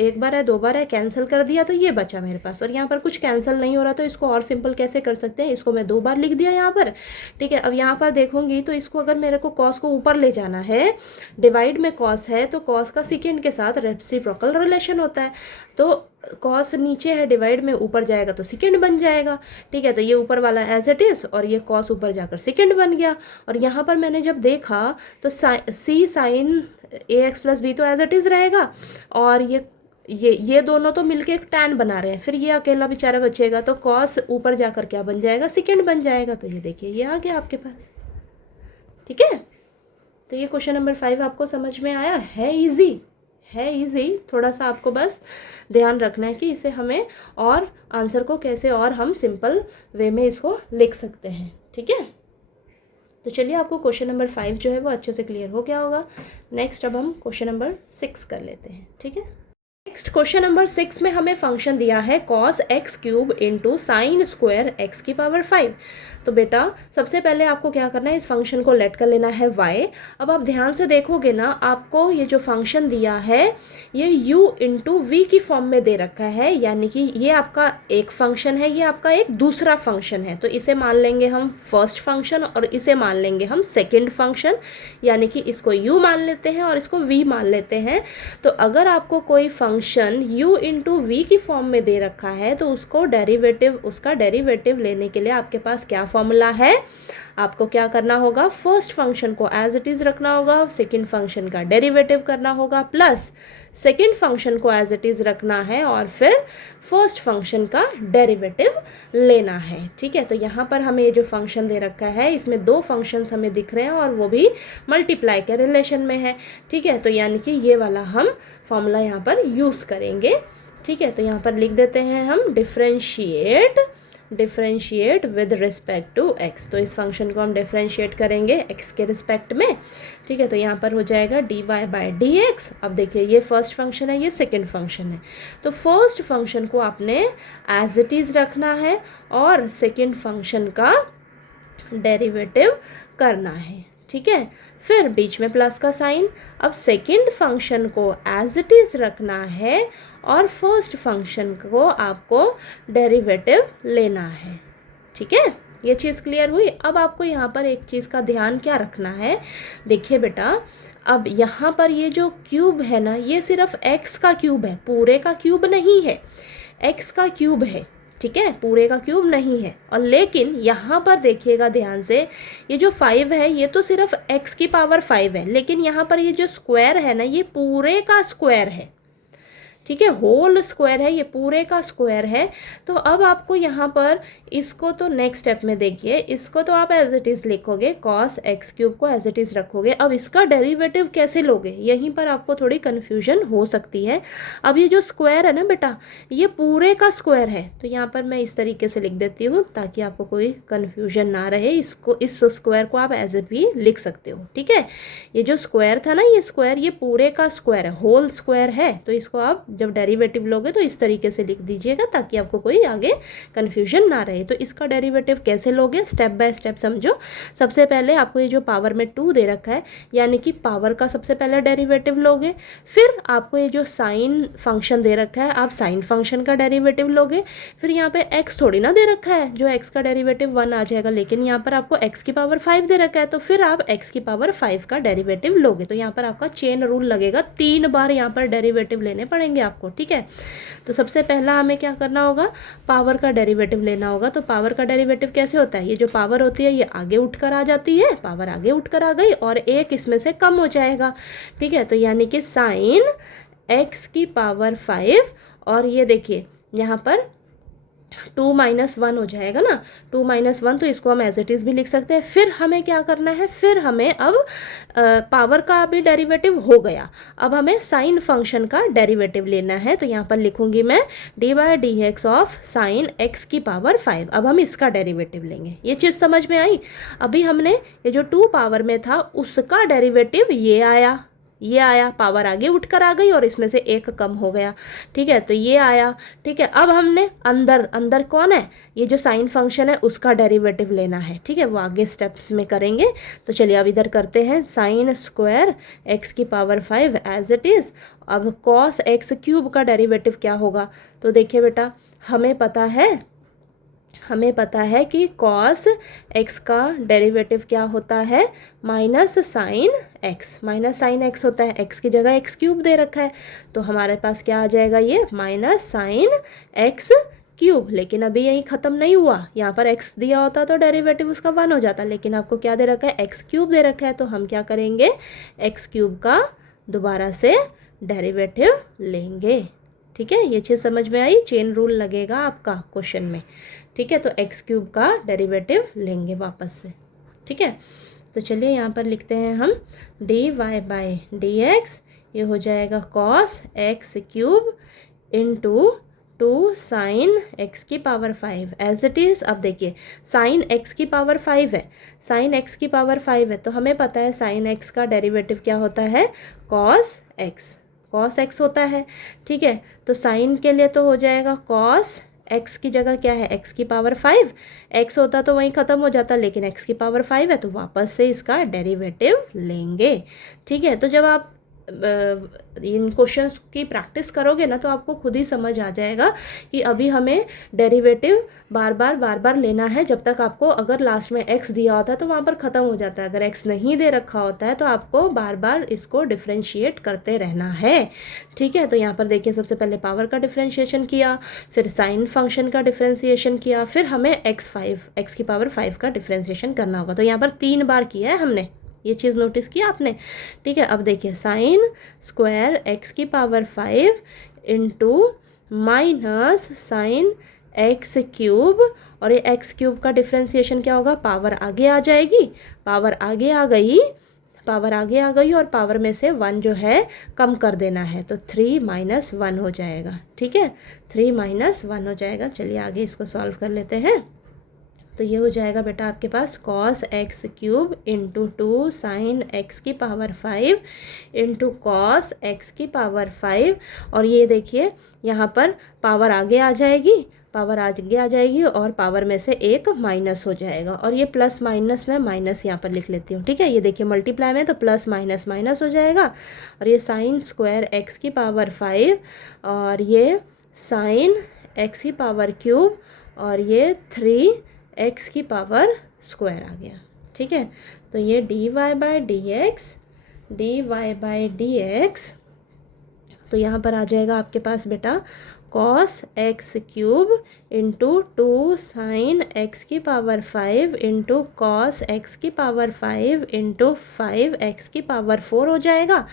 एक बार है 2 बार है, कैंसिल कर दिया तो ये बचा मेरे पास, और यहाँ पर कुछ कैंसिल नहीं हो रहा, तो इसको और सिंपल कैसे कर सकते हैं, इसको मैं 2 बार लिख दिया यहाँ पर, ठीक है। अब यहाँ पर देखूंगी तो इसको अगर मेरे को कॉस को ऊपर ले जाना है, डिवाइड में कॉस है तो कॉस का सेकेंड के साथ रेसिप्रोकल रिलेशन होता है, तो कॉस नीचे है डिवाइड में ऊपर जाएगा तो सेकेंड बन जाएगा, ठीक है। तो ये ऊपर वाला एज इट इज़, और ये कॉस ऊपर जाकर सेकेंड बन गया, और यहाँ पर मैंने जब देखा तो सी sign a x plus b तो एज इट इज़ रहेगा, और ये दोनों तो मिलके एक tan बना रहे हैं, फिर ये अकेला बेचारा बचेगा, तो कॉस ऊपर जाकर क्या बन जाएगा, सेकेंड बन जाएगा। तो ये देखिए ये आ गया आपके पास, ठीक है। तो ये क्वेश्चन नंबर 5 आपको समझ में आया है, इजी, थोड़ा सा आपको बस ध्यान रखना है कि इसे हमें और आंसर को कैसे और हम सिंपल वे में इसको लिख सकते हैं, ठीक है। तो चलिए आपको क्वेश्चन नंबर 5 जो है वो अच्छे से क्लियर हो गया होगा। नेक्स्ट अब हम क्वेश्चन नंबर 6 कर लेते हैं, ठीक है। नेक्स्ट क्वेश्चन नंबर 6 में हमें फंक्शन दिया है cos x cube into sine square x की पावर 5। तो बेटा सबसे पहले आपको क्या करना है, इस फंक्शन को लेट कर लेना है y। अब आप ध्यान से देखोगे ना, आपको ये जो फंक्शन दिया है ये u इंटू वी की फॉर्म में दे रखा है, यानी कि ये आपका एक फंक्शन है, ये आपका एक दूसरा फंक्शन है, तो इसे मान लेंगे हम फर्स्ट फंक्शन और इसे मान लेंगे हम सेकेंड फंक्शन, यानी कि इसको u मान लेते हैं और इसको v मान लेते हैं। तो अगर आपको कोई फंक्शन u इंटू वी की फॉर्म में दे रखा है तो उसका डेरिवेटिव लेने के लिए आपके पास क्या फॉर्मूला है, आपको क्या करना होगा, फर्स्ट फंक्शन को एज इट इज़ रखना होगा, सेकंड फंक्शन का डेरिवेटिव करना होगा, प्लस सेकंड फंक्शन को एज इट इज़ रखना है और फिर फर्स्ट फंक्शन का डेरिवेटिव लेना है, ठीक है। तो यहाँ पर हमें ये जो फंक्शन दे रखा है इसमें 2 फंक्शंस हमें दिख रहे हैं और वो भी मल्टीप्लाई के रिलेशन में है, ठीक है। तो यानी कि ये वाला हम फॉर्मूला यहाँ पर यूज़ करेंगे, ठीक है। तो यहाँ पर लिख देते हैं हम differentiate with respect to x। तो इस फंक्शन को हम डिफरेंशिएट करेंगे x के रिस्पेक्ट में, ठीक है। तो यहाँ पर हो जाएगा dy बाई डी एक्स। अब देखिए ये फर्स्ट फंक्शन है, ये सेकंड फंक्शन है, तो फर्स्ट फंक्शन को आपने एज इट इज़ रखना है और सेकंड फंक्शन का डेरिवेटिव करना है, ठीक है। फिर बीच में प्लस का साइन, अब सेकंड फंक्शन को एज इट इज़ रखना है और फर्स्ट फंक्शन को आपको डेरिवेटिव लेना है, ठीक है। ये चीज़ क्लियर हुई। अब आपको यहाँ पर एक चीज़ का ध्यान क्या रखना है, देखिए बेटा अब यहाँ पर ये जो क्यूब है ना, ये सिर्फ x का क्यूब है, पूरे का क्यूब नहीं है, x का क्यूब है, ठीक है, पूरे का क्यूब नहीं है। और लेकिन यहाँ पर देखिएगा ध्यान से, ये जो 5 है ये तो सिर्फ x की पावर 5 है, लेकिन यहाँ पर ये जो स्क्वायर है ना, ये पूरे का स्क्वायर है, ठीक है, होल स्क्वायर है, ये पूरे का स्क्वायर है। तो अब आपको यहाँ पर इसको तो नेक्स्ट स्टेप में देखिए, इसको तो आप एज इट इज़ लिखोगे, cos x क्यूब को एज इट इज़ रखोगे। अब इसका डेरिवेटिव कैसे लोगे, यहीं पर आपको थोड़ी कन्फ्यूजन हो सकती है। अब ये जो स्क्वायर है ना बेटा, ये पूरे का स्क्वायर है, तो यहाँ पर मैं इस तरीके से लिख देती हूँ ताकि आपको कोई कन्फ्यूजन ना रहे। इस स्क्वायर को आप एज इट भी लिख सकते हो, ठीक है। ये जो स्क्वायर था ना, ये स्क्वायर ये पूरे का स्क्वायर है, होल स्क्वायर है, तो इसको आप जब डेरिवेटिव लोगे तो इस तरीके से लिख दीजिएगा ताकि आपको कोई आगे कन्फ्यूजन ना रहे। तो इसका डेरिवेटिव कैसे लोगे, स्टेप बाय स्टेप समझो। सबसे पहले आपको ये जो पावर में 2 दे रखा है, यानी कि पावर का सबसे पहले डेरिवेटिव लोगे। फिर आपको ये जो साइन फंक्शन दे रखा है, आप साइन फंक्शन का डेरिवेटिव लोगे। फिर यहाँ पे x थोड़ी ना दे रखा है, जो x का डेरिवेटिव 1 आ जाएगा, लेकिन यहाँ पर आपको x की पावर 5 दे रखा है, तो फिर आप x की पावर 5 का डेरिवेटिव लोगे। तो यहाँ पर आपका चेन रूल लगेगा, 3 बार यहाँ पर डेरिवेटिव लेने पड़ेंगे आपको, ठीक है। तो सबसे पहला हमें क्या करना होगा, पावर का डेरिवेटिव लेना होगा। तो पावर का डेरिवेटिव कैसे होता है, ये जो पावर होती है ये आगे उठकर आ जाती है, पावर आगे उठकर आ गई और एक इसमें से कम हो जाएगा, ठीक है। तो यानी कि साइन x की पावर 5, और ये देखिए यहाँ पर 2 - 1 हो जाएगा ना, 2 - 1, तो इसको हम एज इट इज़ भी लिख सकते हैं। फिर हमें क्या करना है, फिर हमें अब पावर का भी डेरिवेटिव हो गया, अब हमें साइन फंक्शन का डेरिवेटिव लेना है। तो यहाँ पर लिखूंगी मैं d/dx ऑफ साइन x की पावर 5। अब हम इसका डेरिवेटिव लेंगे। ये चीज़ समझ में आई। अभी हमने ये जो 2 पावर में था उसका डेरिवेटिव ये आया, पावर आगे उठकर आ गई और इसमें से एक कम हो गया, ठीक है। तो ये आया, ठीक है। अब हमने अंदर कौन है, ये जो साइन फंक्शन है उसका डेरिवेटिव लेना है, ठीक है। वो आगे स्टेप्स में करेंगे। तो चलिए अब इधर करते हैं, साइन स्क्वायर x की पावर 5 एज इट इज़। अब कॉस x क्यूब का डेरिवेटिव क्या होगा, तो देखिए बेटा हमें पता है कि कॉस x का डेरिवेटिव क्या होता है, माइनस साइन x होता है। x की जगह x क्यूब दे रखा है, तो हमारे पास क्या आ जाएगा, ये माइनस साइन x क्यूब। लेकिन अभी यही ख़त्म नहीं हुआ, यहाँ पर x दिया होता तो डेरिवेटिव उसका 1 हो जाता, लेकिन आपको क्या दे रखा है, x क्यूब दे रखा है। तो हम क्या करेंगे, x क्यूब का दोबारा से डेरिवेटिव लेंगे, ठीक है। ये चीज़ समझ में आई, चेन रूल लगेगा आपका क्वेश्चन में, ठीक है। तो x क्यूब का डेरिवेटिव लेंगे वापस से, ठीक है। तो चलिए यहाँ पर लिखते हैं हम dy/dx, ये हो जाएगा cos x cube into 2 sine x की पावर 5 एज इट इज़। अब देखिए साइन x की पावर 5 है, तो हमें पता है साइन x का डेरिवेटिव क्या होता है, कॉस x होता है, ठीक है। तो साइन के लिए तो हो जाएगा कॉस x की जगह क्या है, x की पावर 5, x होता तो वहीं ख़त्म हो जाता, लेकिन x की पावर 5 है तो वापस से इसका डेरिवेटिव लेंगे, ठीक है। तो जब आप इन क्वेश्चंस की प्रैक्टिस करोगे ना तो आपको खुद ही समझ आ जाएगा कि अभी हमें डेरिवेटिव बार बार लेना है, जब तक आपको, अगर लास्ट में x दिया होता है तो वहाँ पर ख़त्म हो जाता है, अगर x नहीं दे रखा होता है तो आपको बार बार इसको डिफ्रेंशिएट करते रहना है, ठीक है। तो यहाँ पर देखिए सबसे पहले पावर का डिफ्रेंशिएशन किया, फिर साइन फंक्शन का डिफ्रेंशिएशन किया, फिर हमें x की पावर 5 का डिफ्रेंशिएशन करना होगा। तो यहाँ पर 3 बार किया है हमने, ये चीज़ नोटिस किया आपने, ठीक है। अब देखिए साइन स्क्वायर x की power 5 into minus sine x cube, और ये x क्यूब का डिफ्रेंशिएशन क्या होगा, पावर आगे आ जाएगी, पावर आगे आ गई और पावर में से 1 जो है कम कर देना है, तो 3 - 1 हो जाएगा, ठीक है। 3 - 1 हो जाएगा। चलिए आगे इसको सॉल्व कर लेते हैं। तो ये हो जाएगा बेटा आपके पास cos x cube into 2 sine x की पावर 5 इंटू कॉस x की पावर 5, और ये देखिए यहाँ पर पावर आगे आ जाएगी और पावर में से एक माइनस हो जाएगा, और ये प्लस माइनस में माइनस यहाँ पर लिख लेती हूँ, ठीक है। ये देखिए मल्टीप्लाई में तो प्लस माइनस माइनस हो जाएगा, और ये साइन स्क्वायर x की पावर 5 और ये साइन x की पावर क्यूब और ये 3x की पावर स्क्वायर आ गया, ठीक है। तो ये dy/dx तो यहाँ पर आ जाएगा आपके पास बेटा cos x cube into 2 sine x की पावर 5 इंटू कॉस x की पावर 5 इंटू 5x की पावर 4 हो जाएगा,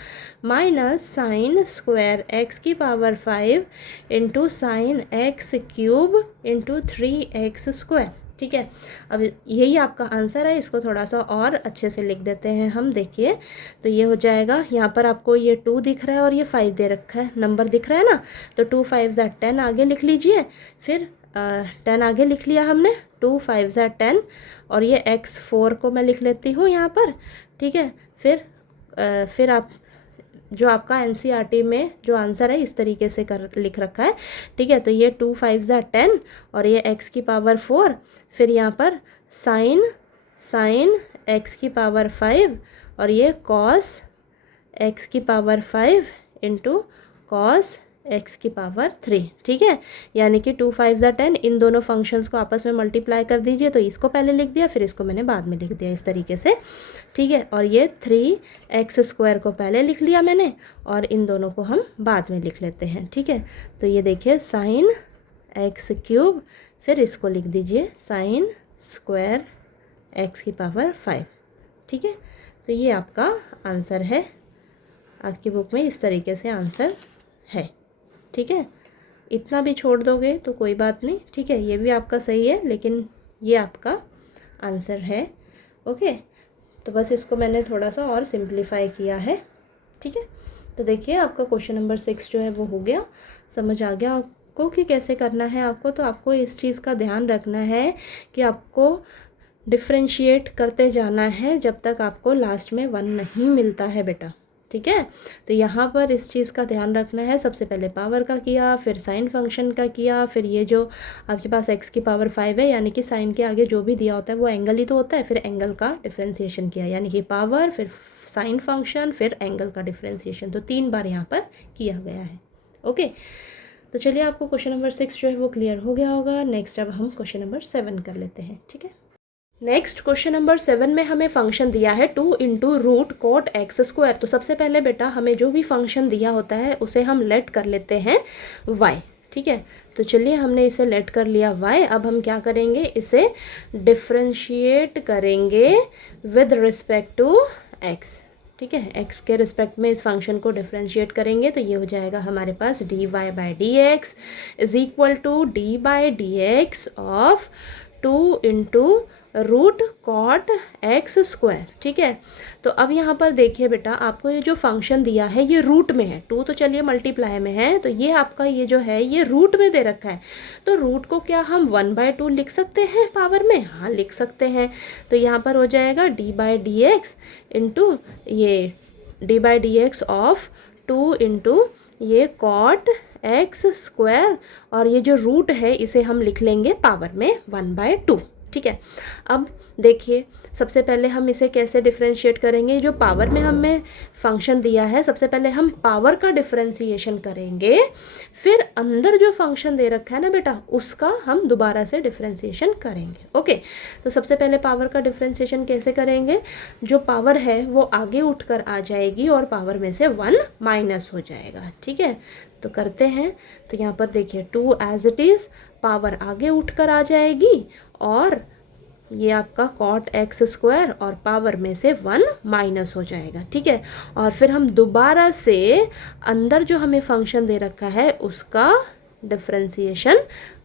माइनस साइन स्क्वायर x की power 5 into sine x cube into 3x square, ठीक है। अब यही आपका आंसर है, इसको थोड़ा सा और अच्छे से लिख देते हैं हम। देखिए तो ये हो जाएगा, यहाँ पर आपको ये 2 दिख रहा है और ये 5 दे रखा है, नंबर दिख रहा है ना, तो 2 5 10 आगे लिख लीजिए, फिर 10 आगे लिख लिया हमने, 2 5 10, और ये x4 को मैं लिख लेती हूँ यहाँ पर, ठीक है। फिर आप जो आपका एनसीईआरटी में जो आंसर है इस तरीके से कर लिख रखा है, ठीक है। तो ये 2 5 ज़ा 10 और ये x की पावर 4, फिर यहाँ पर साइन x की पावर 5 और ये कॉस x की पावर 5 इंटू कॉस x की पावर 3, ठीक है। यानी कि 2 5 ज़ा 10, इन दोनों फंक्शंस को आपस में मल्टीप्लाई कर दीजिए। तो इसको पहले लिख दिया, फिर इसको मैंने बाद में लिख दिया इस तरीके से, ठीक है। और ये 3x² को पहले लिख लिया मैंने और इन दोनों को हम बाद में लिख लेते हैं, ठीक है। तो ये देखिए sin x³, फिर इसको लिख दीजिए sin स्क्वायर x की पावर 5, ठीक है। तो ये आपका आंसर है, आपकी बुक में इस तरीके से आंसर है, ठीक है। इतना भी छोड़ दोगे तो कोई बात नहीं, ठीक है। ये भी आपका सही है, लेकिन ये आपका आंसर है, ओके। तो बस इसको मैंने थोड़ा सा और सिंप्लीफाई किया है, ठीक है। तो देखिए आपका क्वेश्चन नंबर 6 जो है वो हो गया। समझ आ गया आपको कि कैसे करना है आपको। तो आपको इस चीज़ का ध्यान रखना है कि आपको डिफ्रेंशिएट करते जाना है जब तक आपको लास्ट में 1 नहीं मिलता है बेटा, ठीक है। तो यहाँ पर इस चीज़ का ध्यान रखना है। सबसे पहले पावर का किया, फिर साइन फंक्शन का किया, फिर ये जो आपके पास x की पावर 5 है, यानी कि साइन के आगे जो भी दिया होता है वो एंगल ही तो होता है, फिर एंगल का डिफ्रेंशिएशन किया, यानी कि पावर, फिर साइन फंक्शन, फिर एंगल का डिफ्रेंशिएशन। तो 3 बार यहाँ पर किया गया है, ओके। तो चलिए आपको क्वेश्चन नंबर 6 जो है वो क्लियर हो गया होगा। नेक्स्ट अब हम क्वेश्चन नंबर 7 कर लेते हैं, ठीक है। नेक्स्ट क्वेश्चन नंबर 7 में हमें फंक्शन दिया है 2 इंटू रूट कॉट x²। तो सबसे पहले बेटा हमें जो भी फंक्शन दिया होता है उसे हम लेट कर लेते हैं y, ठीक है। तो चलिए हमने इसे लेट कर लिया y। अब हम क्या करेंगे, इसे डिफ्रेंशिएट करेंगे विद रिस्पेक्ट टू x, ठीक है। x के रिस्पेक्ट में इस फंक्शन को डिफ्रेंशिएट करेंगे तो ये हो जाएगा हमारे पास dy/dx is equal to d/dx of 2 into root cot x², ठीक है। तो अब यहाँ पर देखिए बेटा, आपको ये जो फंक्शन दिया है ये रूट में है, 2 तो चलिए मल्टीप्लाई में है, तो ये आपका ये जो है ये रूट में दे रखा है। तो रूट को क्या हम 1/2 लिख सकते हैं पावर में? हाँ लिख सकते हैं। तो यहाँ पर हो जाएगा d/dx इंटू ये d/dx ऑफ 2 इंटू ये कॉट x² और ये जो रूट है इसे हम लिख लेंगे पावर में 1/2, ठीक है। अब देखिए सबसे पहले हम इसे कैसे डिफरेंशिएट करेंगे। जो पावर में हमें फंक्शन दिया है, सबसे पहले हम पावर का डिफरेंशिएशन करेंगे, फिर अंदर जो फंक्शन दे रखा है ना बेटा उसका हम दोबारा से डिफरेंशिएशन करेंगे, ओके। तो सबसे पहले पावर का डिफरेंशिएशन कैसे करेंगे, जो पावर है वो आगे उठकर आ जाएगी और पावर में से 1 माइनस हो जाएगा, ठीक है। तो करते हैं। तो यहाँ पर देखिए 2 एज इट इज़, पावर आगे उठकर आ जाएगी और ये आपका कॉट x² और पावर में से 1 माइनस हो जाएगा, ठीक है। और फिर हम दोबारा से अंदर जो हमें फंक्शन दे रखा है उसका डिफरेंशिएशन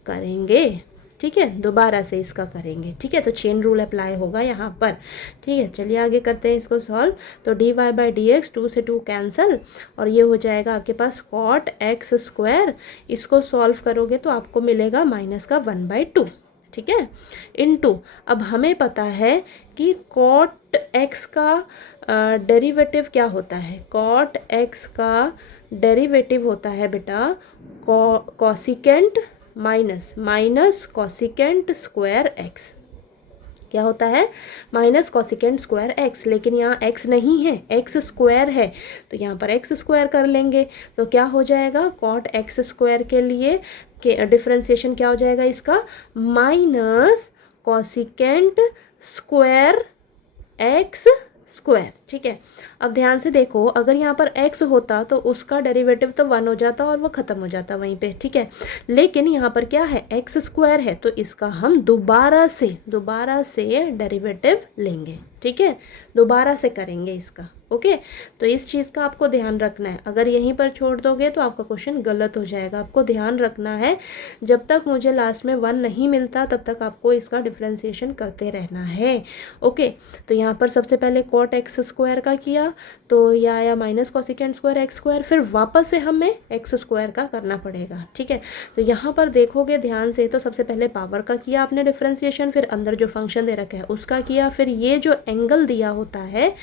करेंगे, ठीक है। दोबारा से इसका करेंगे, ठीक है। तो चेन रूल अप्लाई होगा यहाँ पर, ठीक है। चलिए आगे करते हैं इसको सॉल्व। तो dy/dx 2 से 2 कैंसल और ये हो जाएगा आपके पास कॉट x²। इसको सॉल्व करोगे तो आपको मिलेगा माइनस का 1/2, ठीक है, इनटू अब हमें पता है कि कॉट x का डेरिवेटिव क्या होता है। कॉट x का डेरिवेटिव होता है बेटा cosecant minus cosecant square x। क्या होता है? Minus cosecant square x। लेकिन यहाँ x नहीं है, x² है, तो यहाँ पर x² कर लेंगे। तो क्या हो जाएगा, कॉट x² के लिए के डिफरेंशिएशन क्या हो जाएगा इसका, माइनस कॉसिकेंट स्क्वायर x², ठीक है। अब ध्यान से देखो, अगर यहाँ पर x होता तो उसका डेरिवेटिव तो 1 हो जाता और वो ख़त्म हो जाता वहीं पे, ठीक है। लेकिन यहाँ पर क्या है, x² है, तो इसका हम दोबारा से डेरिवेटिव लेंगे, ठीक है। दोबारा से करेंगे इसका, ओके। तो इस चीज़ का आपको ध्यान रखना है। अगर यहीं पर छोड़ दोगे तो आपका क्वेश्चन गलत हो जाएगा। आपको ध्यान रखना है, जब तक मुझे लास्ट में 1 नहीं मिलता तब तक आपको इसका डिफरेंशिएशन करते रहना है, ओके। तो यहाँ पर सबसे पहले कॉट x² का किया तो यह आया माइनस कॉसिकेंट स्क्वायर x², फिर वापस से हमें x² का करना पड़ेगा, ठीक है। तो यहाँ पर देखोगे ध्यान से, तो सबसे पहले पावर का किया आपने डिफरेंशिएशन, फिर अंदर जो फंक्शन दे रखा है उसका किया, फिर ये जो एंगल दिया होता है,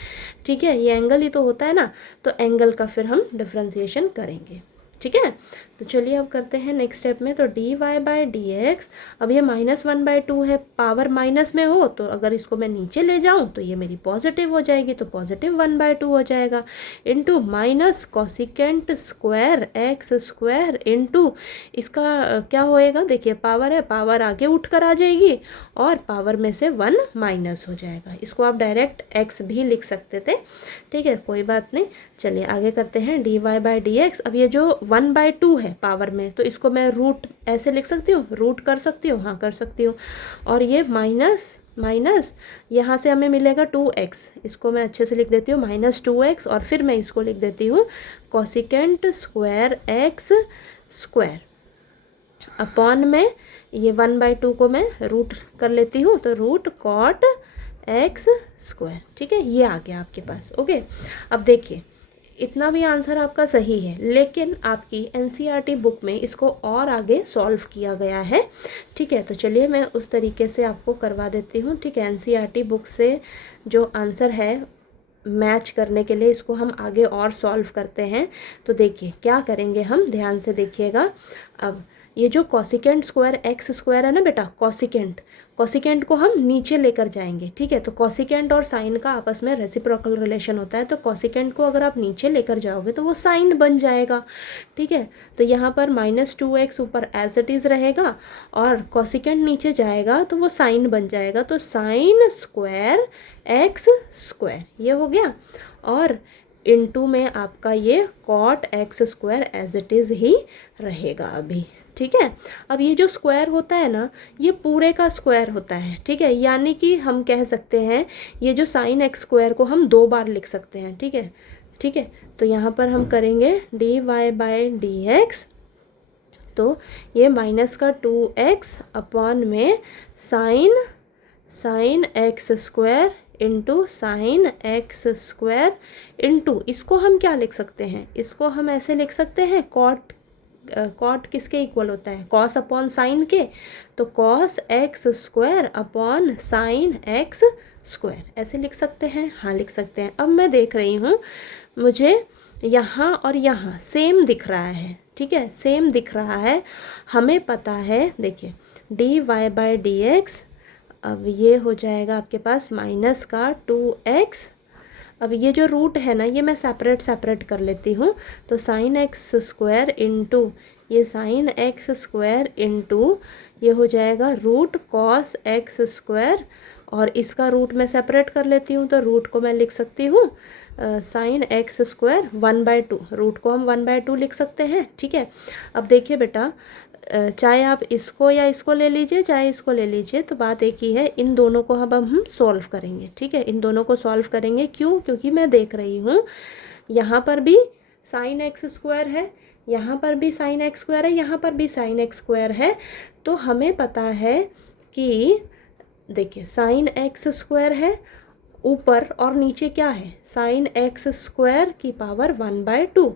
ठीक है, ये एंगल ही तो होता है ना, तो एंगल का फिर हम डिफ्रेंसिएशन करेंगे, ठीक है। तो चलिए अब करते हैं नेक्स्ट स्टेप में। तो d y by d x, अब ये -1/2 है, पावर माइनस में हो तो अगर इसको मैं नीचे ले जाऊं तो ये मेरी पॉजिटिव हो जाएगी, तो पॉजिटिव 1/2 हो जाएगा, into minus cosecant square x square into इसका क्या होएगा, देखिए पावर है, पावर आगे उठ कर आ जाएगी और पावर में से 1 माइनस हो जाएगा। इसको आप डायरेक्ट एक्स भी लिख सकते थे, ठीक है, कोई बात नहीं। चलिए आगे करते हैं d y by d x. अब ये जो 1/2 है पावर में, तो इसको मैं रूट ऐसे लिख सकती हूँ, रूट कर सकती हूँ, हाँ कर सकती हूँ। और ये माइनस माइनस यहाँ से हमें मिलेगा 2x, इसको मैं अच्छे से लिख देती हूँ -2x, और फिर मैं इसको लिख देती हूँ cosecant square x square upon में ये 1/2 को मैं रूट कर लेती हूँ, तो रूट कॉट एक्स स्क्वायर, ठीक है, ये आ गया आपके पास। ओके, अब देखिए इतना भी आंसर आपका सही है, लेकिन आपकी एनसीईआरटी बुक में इसको और आगे सॉल्व किया गया है, ठीक है। तो चलिए मैं उस तरीके से आपको करवा देती हूँ, ठीक है। एनसीईआरटी बुक से जो आंसर है मैच करने के लिए इसको हम आगे और सॉल्व करते हैं। तो देखिए क्या करेंगे हम, ध्यान से देखिएगा। अब ये जो कोसिकेंट स्क्वायर एक्स स्क्वायर है ना बेटा, कोसिकेंट को हम नीचे लेकर जाएंगे, ठीक है। तो कोसिकेंट और साइन का आपस में रेसिप्रोकल रिलेशन होता है, तो कोसिकेंट को अगर आप नीचे लेकर जाओगे तो वो साइन बन जाएगा, ठीक है। तो यहाँ पर -2x ऊपर एज इट इज़ रहेगा और कोसिकेंट नीचे जाएगा तो वो साइन बन जाएगा, तो साइन स्क्वायर एक्स स्क्वायर ये हो गया, और इनटू में आपका ये cot x square as it is ही रहेगा अभी, ठीक है। अब ये जो स्क्वायर होता है ना, ये पूरे का स्क्वायर होता है, ठीक है, यानी कि हम कह सकते हैं ये जो साइन एक्स स्क्वायर को हम 2 बार लिख सकते हैं, ठीक है, ठीक है। तो यहाँ पर हम करेंगे d y by d x, तो ये माइनस का 2x अपॉन में sine x square into sine x square into, इसको हम क्या लिख सकते हैं, इसको हम ऐसे लिख सकते हैं कॉट किसके इक्वल होता है, कॉस अपॉन साइन के, तो cos x square upon sine x square ऐसे लिख सकते हैं, हाँ लिख सकते हैं। अब मैं देख रही हूँ मुझे यहाँ और यहाँ सेम दिख रहा है, ठीक है, सेम दिख रहा है, हमें पता है, देखिए d y by d x, अब ये हो जाएगा आपके पास माइनस का 2x, अब ये जो रूट है ना ये मैं सेपरेट कर लेती हूँ, तो साइन एक्स स्क्वायर इंटू ये साइन एक्स स्क्वायर इंटू ये हो जाएगा रूट कॉस एक्स स्क्वायर, और इसका रूट मैं सेपरेट कर लेती हूँ, तो रूट को मैं लिख सकती हूँ साइन एक्स स्क्वायर 1/2, रूट को हम 1/2 लिख सकते हैं, ठीक है। अब देखिए बेटा, चाहे आप इसको या इसको ले लीजिए, चाहे इसको ले लीजिए, तो बात एक ही है, इन दोनों को अब हम सॉल्व करेंगे, ठीक है, इन दोनों को सॉल्व करेंगे। क्यों? क्योंकि मैं देख रही हूँ यहाँ पर भी साइन एक्स स्क्वायर है, यहाँ पर भी साइन एक्स स्क्वायर है, यहाँ पर भी साइन एक्स स्क्वायर है, तो हमें पता है कि देखिए साइन एक्स स्क्वायर है ऊपर और नीचे क्या है, साइन एक्स स्क्वायर की पावर 1/2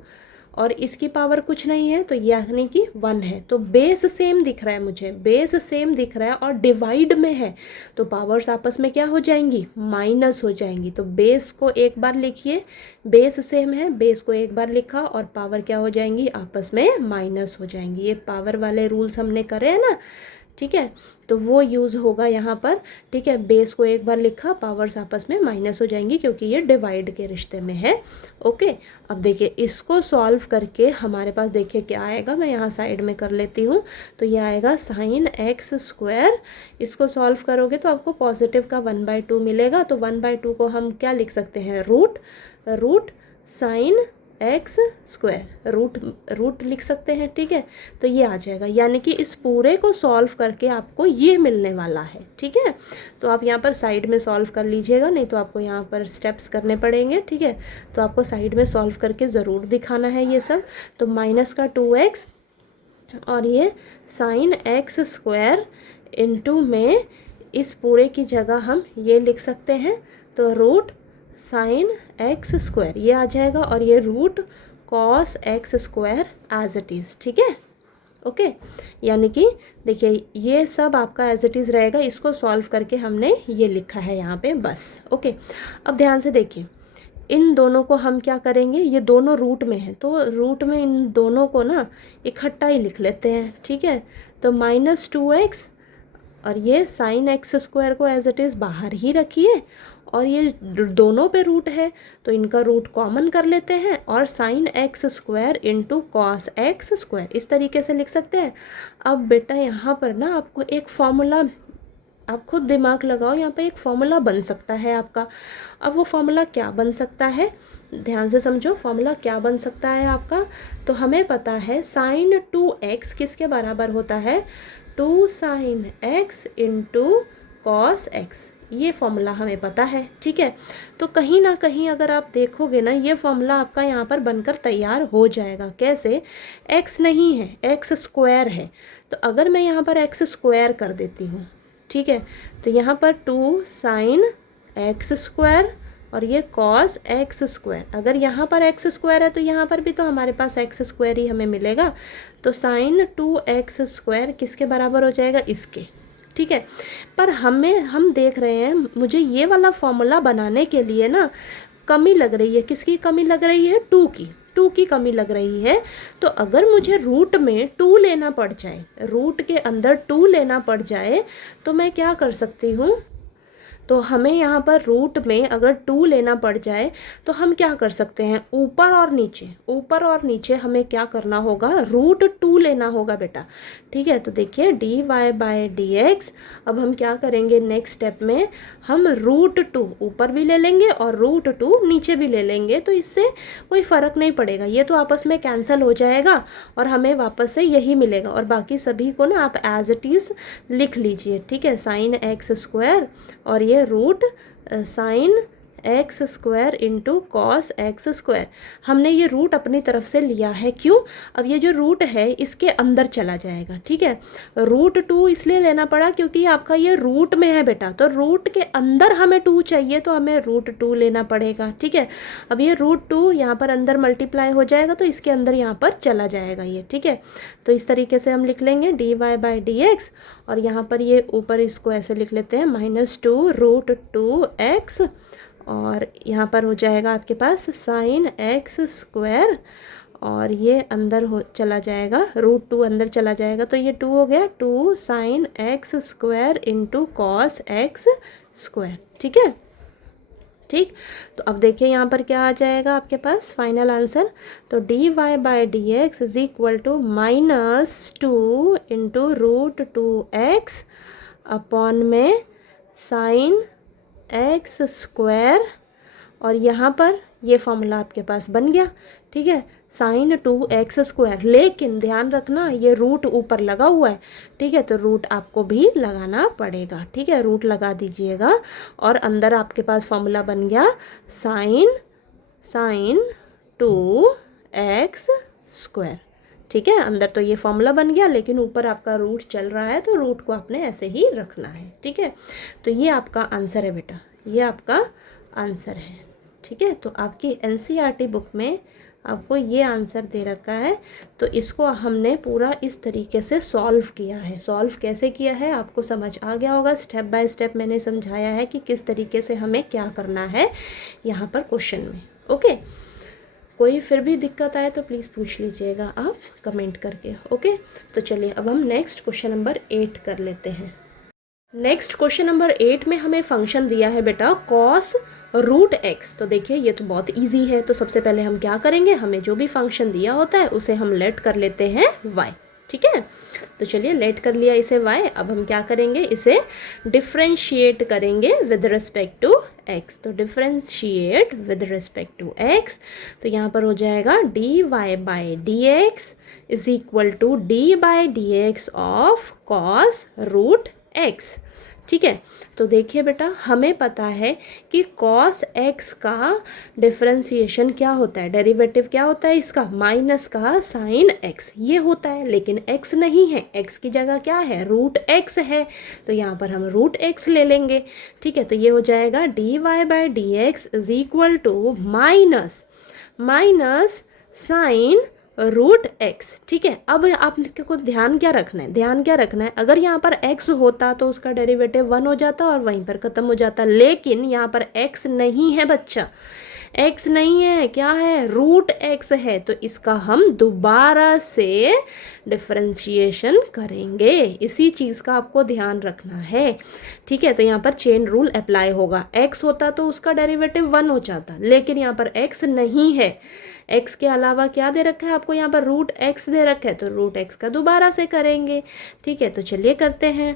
और इसकी पावर कुछ नहीं है, तो यानी कि 1 है, तो बेस सेम दिख रहा है, मुझे बेस सेम दिख रहा है और डिवाइड में है, तो पावर्स आपस में क्या हो जाएंगी, माइनस हो जाएंगी। तो बेस को एक बार लिखिए, बेस सेम है, बेस को एक बार लिखा और पावर क्या हो जाएंगी, आपस में माइनस हो जाएंगी। ये पावर वाले रूल्स हमने करे हैं ना, ठीक है, तो वो यूज़ होगा यहाँ पर, ठीक है। बेस को एक बार लिखा, पावर्स आपस में माइनस हो जाएंगी क्योंकि ये डिवाइड के रिश्ते में है। ओके, अब देखिए इसको सॉल्व करके हमारे पास देखिए क्या आएगा, मैं यहाँ साइड में कर लेती हूँ, तो ये आएगा साइन एक्स स्क्वायर, इसको सॉल्व करोगे तो आपको पॉजिटिव का 1/2 मिलेगा, तो 1/2 को हम क्या लिख सकते हैं, root sine x square, root लिख सकते हैं, ठीक है। तो ये आ जाएगा, यानी कि इस पूरे को सॉल्व करके आपको ये मिलने वाला है, ठीक है। तो आप यहाँ पर साइड में सॉल्व कर लीजिएगा, नहीं तो आपको यहाँ पर स्टेप्स करने पड़ेंगे, ठीक है। तो आपको साइड में सॉल्व करके ज़रूर दिखाना है ये सब। तो माइनस का 2x और ये साइन एक्स स्क्वायर इंटू में इस पूरे की जगह हम ये लिख सकते हैं, तो रूट साइन एक्स स्क्वायर ये आ जाएगा और ये root cos x square as it is, ठीक है। ओके, यानी कि देखिए ये सब आपका एज इट इज़ रहेगा, इसको सॉल्व करके हमने ये लिखा है यहाँ पे बस। ओके, अब ध्यान से देखिए, इन दोनों को हम क्या करेंगे, ये दोनों रूट में है तो रूट में इन दोनों को ना इकट्ठा ही लिख लेते हैं, ठीक है। तो -2x और ये साइन एक्स स्क्वायर को एज इट इज़ बाहर ही रखिए, और ये दोनों पे रूट है तो इनका रूट कॉमन कर लेते हैं, और sign x square into cos x square इस तरीके से लिख सकते हैं। अब बेटा यहाँ पर ना आपको एक फॉर्मूला, आप खुद दिमाग लगाओ, यहाँ पे एक फॉर्मूला बन सकता है आपका। अब वो फॉर्मूला क्या बन सकता है, ध्यान से समझो, फॉर्मूला क्या बन सकता है आपका। तो हमें पता है साइन 2x किसके बराबर होता है, 2 sine x into cos x, ये फॉर्मूला हमें पता है, ठीक है। तो कहीं ना कहीं अगर आप देखोगे ना, ये फॉर्मूला आपका यहाँ पर बनकर तैयार हो जाएगा। कैसे, x नहीं है, एक्स स्क्वायर है, तो अगर मैं यहाँ पर एक्स स्क्वायर कर देती हूँ, ठीक है, तो यहाँ पर 2 साइन एक्स स्क्वायर और ये कॉस एक्स स्क्वायर, अगर यहाँ पर एक्स स्क्वायर है तो यहाँ पर भी तो हमारे पास एक्स स्क्वायर ही हमें मिलेगा। तो साइन 2x स्क्वायर किसके बराबर हो जाएगा, इसके, ठीक है। पर हम देख रहे हैं, मुझे ये वाला फॉर्मूला बनाने के लिए ना कमी लग रही है, किसकी कमी लग रही है, 2 की कमी लग रही है। तो अगर मुझे रूट में 2 लेना पड़ जाए, रूट के अंदर 2 लेना पड़ जाए, तो मैं क्या कर सकती हूँ, तो हमें यहाँ पर रूट में अगर 2 लेना पड़ जाए तो हम क्या कर सकते हैं, ऊपर और नीचे हमें क्या करना होगा, रूट 2 लेना होगा बेटा, ठीक है। तो देखिए dy/dx, अब हम क्या करेंगे, नेक्स्ट स्टेप में हम रूट 2 ऊपर भी ले लेंगे और रूट 2 नीचे भी ले लेंगे, तो इससे कोई फ़र्क नहीं पड़ेगा, ये तो आपस में कैंसिल हो जाएगा और हमें वापस से यही मिलेगा। और बाकी सभी को ना आप एज इट इज़ लिख लीजिए, ठीक है, साइन एक्स स्क्वायर और ये root sine x square into cos x square, हमने ये रूट अपनी तरफ से लिया है, क्यों, अब ये जो रूट है इसके अंदर चला जाएगा, ठीक है। रूट 2 इसलिए लेना पड़ा क्योंकि आपका ये रूट में है बेटा, तो रूट के अंदर हमें 2 चाहिए तो हमें रूट 2 लेना पड़ेगा, ठीक है। अब ये रूट 2 यहाँ पर अंदर मल्टीप्लाई हो जाएगा तो इसके अंदर यहाँ पर चला जाएगा ये, ठीक है। तो इस तरीके से हम लिख लेंगे dy/dx, और यहाँ पर ये ऊपर इसको ऐसे लिख लेते हैं -2 रूट 2x, और यहाँ पर हो जाएगा आपके पास साइन एक्स स्क्वायर, और ये अंदर हो चला जाएगा, रूट 2 अंदर चला जाएगा, तो ये 2 हो गया, 2 sign x square into cos x square, ठीक है, ठीक। तो अब देखिए यहाँ पर क्या आ जाएगा आपके पास फाइनल आंसर, तो dy/dx is equal to -2 into root 2x upon में साइन एक्स स्क्वायर, और यहाँ पर ये फॉर्मूला आपके पास बन गया, ठीक है, साइन 2x स्क्वायर। लेकिन ध्यान रखना ये रूट ऊपर लगा हुआ है, ठीक है, तो रूट आपको भी लगाना पड़ेगा, ठीक है, रूट लगा दीजिएगा, और अंदर आपके पास फॉर्मूला बन गया साइन 2x स्क्वायर, ठीक है। अंदर तो ये फॉर्मूला बन गया, लेकिन ऊपर आपका रूट चल रहा है तो रूट को आपने ऐसे ही रखना है, ठीक है। तो ये आपका आंसर है बेटा, ये आपका आंसर है, ठीक है। तो आपकी NCERT बुक में आपको ये आंसर दे रखा है, तो इसको हमने पूरा इस तरीके से सॉल्व किया है। सॉल्व कैसे किया है आपको समझ आ गया होगा, स्टेप बाय स्टेप मैंने समझाया है कि किस तरीके से हमें क्या करना है यहाँ पर क्वेश्चन में, ओके। कोई फिर भी दिक्कत आए तो प्लीज़ पूछ लीजिएगा आप कमेंट करके, ओके। तो चलिए अब हम नेक्स्ट क्वेश्चन नंबर 8 कर लेते हैं। नेक्स्ट क्वेश्चन नंबर 8 में हमें फंक्शन दिया है बेटा कॉस रूट एक्स। तो देखिए ये तो बहुत इजी है, तो सबसे पहले हम क्या करेंगे, हमें जो भी फंक्शन दिया होता है उसे हम लेट कर लेते हैं y, ठीक है। तो चलिए लेट कर लिया इसे y, अब हम क्या करेंगे, इसे डिफ्रेंशिएट करेंगे विद रिस्पेक्ट टू x। तो differentiate with respect to x, तो यहाँ पर हो जाएगा dy/dx is equal to d/dx of cos root x, ठीक है। तो देखिए बेटा हमें पता है कि कॉस x का डिफरेंशिएशन क्या होता है, डेरिवेटिव क्या होता है इसका, माइनस का साइन x, ये होता है। लेकिन x नहीं है, x की जगह क्या है, रूट x है, तो यहाँ पर हम रूट x ले लेंगे, ठीक है। तो ये हो जाएगा dy/dx is equal to minus sine root x, ठीक है। अब आपको ध्यान क्या रखना है, अगर यहाँ पर x होता तो उसका डेरिवेटिव 1 हो जाता और वहीं पर ख़त्म हो जाता, लेकिन यहाँ पर x नहीं है बच्चा, x नहीं है, क्या है, रूट x है, तो इसका हम दोबारा से डिफरेंशिएशन करेंगे। इसी चीज़ का आपको ध्यान रखना है, ठीक है। तो यहाँ पर चेन रूल अप्लाई होगा। x होता तो उसका डेरिवेटिव 1 हो जाता, लेकिन यहाँ पर x नहीं है, x के अलावा क्या दे रखा है आपको, यहाँ पर रूट x दे रखा है, तो रूट x का दोबारा से करेंगे, ठीक है। तो चलिए करते हैं।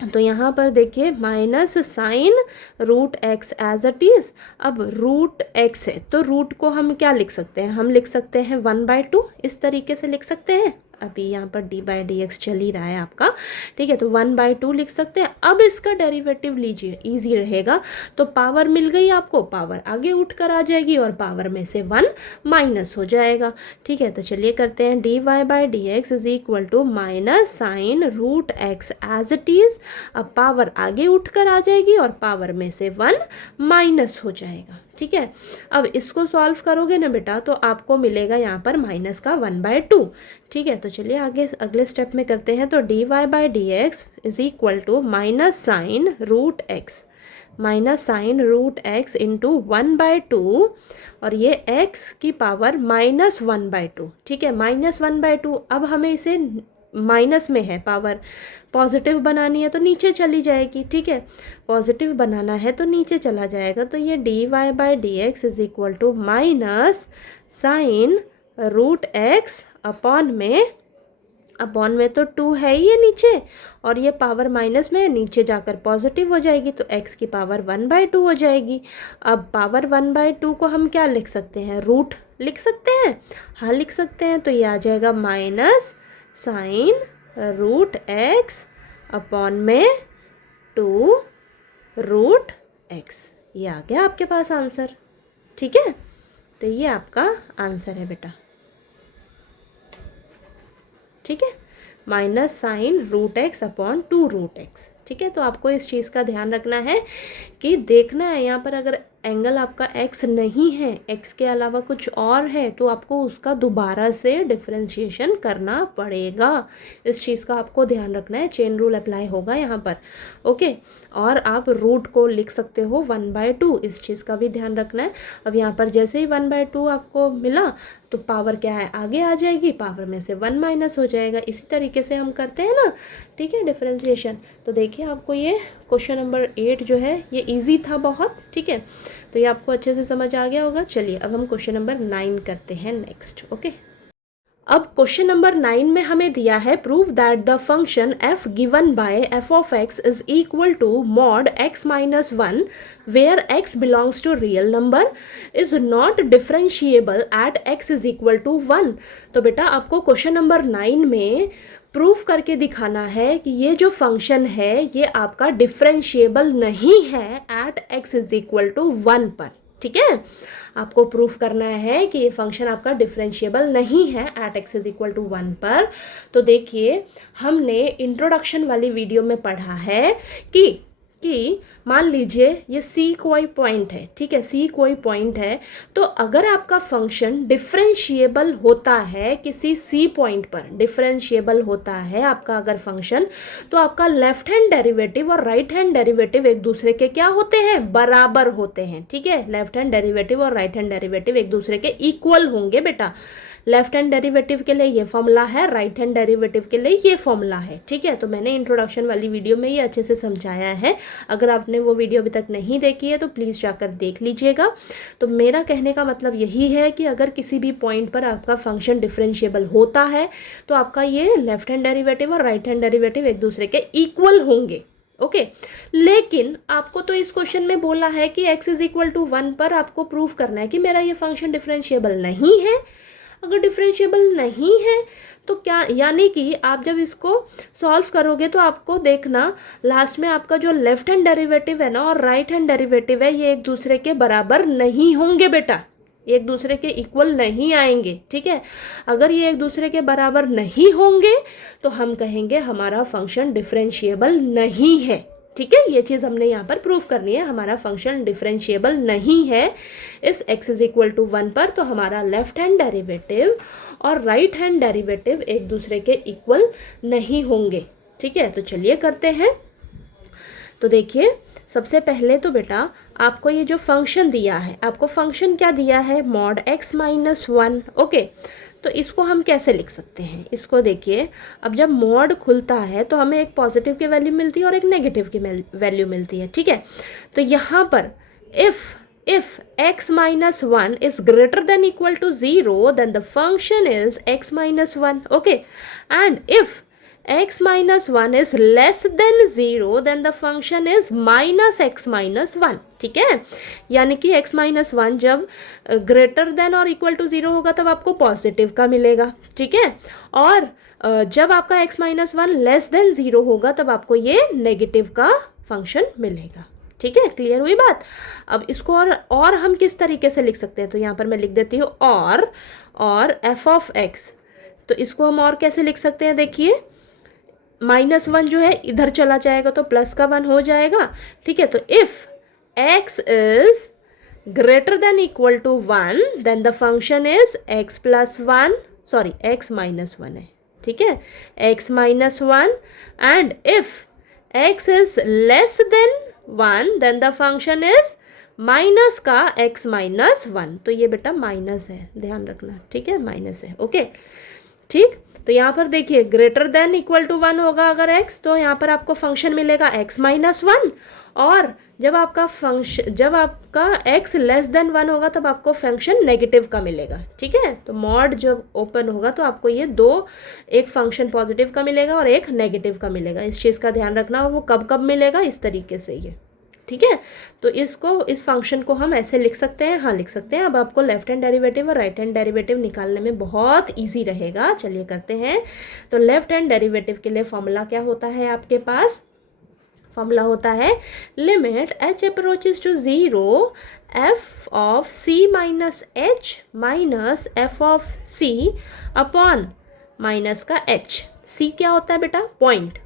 तो यहाँ पर देखिए minus sine root x as it is. अब रूट एक्स है तो रूट को हम क्या लिख सकते हैं, हम लिख सकते हैं 1/2, इस तरीके से लिख सकते हैं। अभी यहाँ पर d/dx चल ही रहा है आपका, ठीक है। तो 1/2 लिख सकते हैं। अब इसका डेरिवेटिव लीजिए, इजी रहेगा। तो पावर मिल गई आपको, पावर आगे उठ कर आ जाएगी और पावर में से 1 माइनस हो जाएगा, ठीक है। तो चलिए करते हैं, dy/dx is equal to minus sine root x as it is. अब पावर आगे उठ कर आ जाएगी और पावर में से 1 माइनस हो जाएगा, ठीक है। अब इसको सॉल्व करोगे ना बेटा तो आपको मिलेगा यहाँ पर माइनस का 1/2, ठीक है। तो चलिए आगे अगले स्टेप में करते हैं। तो dy/dx is equal to minus sine root x, minus sine root x into 1/2 और ये x की पावर -1/2, ठीक है, -1/2। अब हमें इसे माइनस में है पावर, पॉजिटिव बनानी है तो नीचे चली जाएगी, ठीक है, पॉजिटिव बनाना है तो नीचे चला जाएगा। तो ये dy/dx is equal to minus sine root x upon में तो 2 है ही ये नीचे, और ये पावर माइनस में नीचे जाकर पॉजिटिव हो जाएगी, तो x की पावर 1/2 हो जाएगी। अब पावर 1/2 को हम क्या लिख सकते हैं, रूट लिख सकते हैं, हाँ लिख सकते हैं। तो ये आ जाएगा minus sine root x upon में 2 रूट एक्स। ये आ गया आपके पास आंसर, ठीक है। तो ये आपका आंसर है बेटा, ठीक है, minus sine root x upon 2 root x, ठीक है। तो आपको इस चीज़ का ध्यान रखना है कि देखना है यहाँ पर अगर एंगल आपका x नहीं है, x के अलावा कुछ और है, तो आपको उसका दोबारा से डिफरेंशिएशन करना पड़ेगा। इस चीज़ का आपको ध्यान रखना है, चेन रूल अप्लाई होगा यहाँ पर, ओके। और आप रूट को लिख सकते हो 1/2, इस चीज़ का भी ध्यान रखना है। अब यहाँ पर जैसे ही 1/2 आपको मिला तो पावर क्या है, आगे आ जाएगी, पावर में से 1 माइनस हो जाएगा। इसी तरीके से हम करते हैं ना, ठीक है, डिफरेंशिएशन। तो देखिए आपको ये क्वेश्चन नंबर 8 जो है ये इजी था बहुत, ठीक है। तो ये आपको अच्छे से समझ आ गया होगा। चलिए अब हम क्वेश्चन नंबर 9 करते हैं नेक्स्ट, ओके। अब क्वेश्चन नंबर 9 में हमें दिया है, prove that the function f given by f of x is equal to mod x minus 1 where x belongs to real number is not differentiable at x is equal to 1। तो बेटा आपको क्वेश्चन नंबर 9 में प्रूफ करके दिखाना है कि ये जो फंक्शन है ये आपका डिफरेंशिएबल नहीं है at x is equal to 1 पर, ठीक है। आपको प्रूफ करना है कि ये फंक्शन आपका डिफरेंशिएबल नहीं है at x is equal to 1 पर। तो देखिए हमने इंट्रोडक्शन वाली वीडियो में पढ़ा है कि मान लीजिए ये c कोई पॉइंट है, ठीक है, c कोई पॉइंट है, तो अगर आपका फंक्शन डिफरेंशिएबल होता है किसी c पॉइंट पर, डिफरेंशिएबल होता है आपका अगर फंक्शन, तो आपका लेफ्ट हैंड डेरिवेटिव और राइट हैंड डेरिवेटिव एक दूसरे के क्या होते हैं, बराबर होते हैं, ठीक है। लेफ्ट हैंड डेरिवेटिव और राइट हैंड डेरिवेटिव एक दूसरे के इक्वल होंगे बेटा। लेफ्ट हैंड डेरिवेटिव के लिए ये फॉर्मूला है, राइट हैंड डेरिवेटिव के लिए ये फॉर्मूला है, ठीक है। तो मैंने इंट्रोडक्शन वाली वीडियो में ये अच्छे से समझाया है। अगर आपने वो वीडियो अभी तक नहीं देखी है तो प्लीज़ जाकर देख लीजिएगा। तो मेरा कहने का मतलब यही है कि अगर किसी भी पॉइंट पर आपका फंक्शन डिफरेंशिएबल होता है तो आपका ये लेफ्ट हैंड डेरिवेटिव और राइट हैंड डेरिवेटिव एक दूसरे के इक्वल होंगे, ओके। लेकिन आपको तो इस क्वेश्चन में बोला है कि x इज इक्वल टू 1 पर आपको प्रूफ करना है कि मेरा ये फंक्शन डिफरेंशिएबल नहीं है। अगर डिफरेंशिएबल नहीं है तो क्या, यानी कि आप जब इसको सॉल्व करोगे तो आपको देखना लास्ट में आपका जो लेफ्ट हैंड डेरिवेटिव है ना और राइट हैंड डेरिवेटिव है ये एक दूसरे के बराबर नहीं होंगे बेटा, एक दूसरे के इक्वल नहीं आएंगे, ठीक है। अगर ये एक दूसरे के बराबर नहीं होंगे तो हम कहेंगे हमारा फंक्शन डिफरेंशिएबल नहीं है, ठीक है। ये चीज़ हमने यहाँ पर प्रूफ करनी है, हमारा फंक्शन डिफरेंशिएबल नहीं है इस x इज इक्वल टू 1 पर। तो हमारा लेफ्ट हैंड डेरिवेटिव और राइट हैंड डेरिवेटिव एक दूसरे के इक्वल नहीं होंगे, ठीक है। तो चलिए करते हैं। तो देखिए सबसे पहले तो बेटा आपको ये जो फंक्शन दिया है, आपको फंक्शन क्या दिया है, मॉड x माइनस 1। ओके, तो इसको हम कैसे लिख सकते हैं, इसको देखिए, अब जब मॉड खुलता है तो हमें एक पॉजिटिव की वैल्यू मिलती है और एक नेगेटिव की वैल्यू मिलती है, ठीक है। तो यहाँ पर if x minus 1 is greater than equal to 0, then the function is x minus 1, okay, and if x minus 1 is less than 0, then the function is minus x minus 1, ठीक है। यानी कि x minus 1 जब ग्रेटर देन और इक्वल टू 0 होगा तब आपको पॉजिटिव का मिलेगा, ठीक है, और जब आपका x minus 1 लेस देन 0 होगा तब आपको ये नेगेटिव का फंक्शन मिलेगा, ठीक है। क्लियर हुई बात। अब इसको और हम किस तरीके से लिख सकते हैं, तो यहाँ पर मैं लिख देती हूँ और f ऑफ x, तो इसको हम और कैसे लिख सकते हैं, देखिए -1 जो है इधर चला जाएगा तो +1 हो जाएगा, ठीक है। तो if x is greater than equal to 1 then the function is x plus 1, sorry x minus 1 है, ठीक है, x minus 1, and if x is less than 1 then the function is minus का x माइनस 1, तो ये बेटा माइनस है, ध्यान रखना, ठीक है, माइनस है, ओके, ठीक। तो यहाँ पर देखिए ग्रेटर देन इक्वल टू 1 होगा अगर x, तो यहाँ पर आपको फंक्शन मिलेगा x माइनस 1, और जब आपका x लेस देन 1 होगा तब आपको फंक्शन नेगेटिव का मिलेगा, ठीक है। तो मॉड जब ओपन होगा तो आपको ये एक फंक्शन पॉजिटिव का मिलेगा और एक नेगेटिव का मिलेगा, इस चीज़ का ध्यान रखना, और वो कब कब मिलेगा, इस तरीके से ये, ठीक है। तो इस फंक्शन को हम ऐसे लिख सकते हैं, हाँ लिख सकते हैं। अब आपको लेफ्ट हैंड डेरिवेटिव और राइट हैंड डेरिवेटिव निकालने में बहुत इजी रहेगा, चलिए करते हैं। तो लेफ्ट हैंड डेरिवेटिव के लिए फॉर्मूला क्या होता है आपके पास, फॉर्मूला होता है limit h approaches to 0 f of c minus h minus f of c upon minus का h। c क्या होता है बेटा, पॉइंट,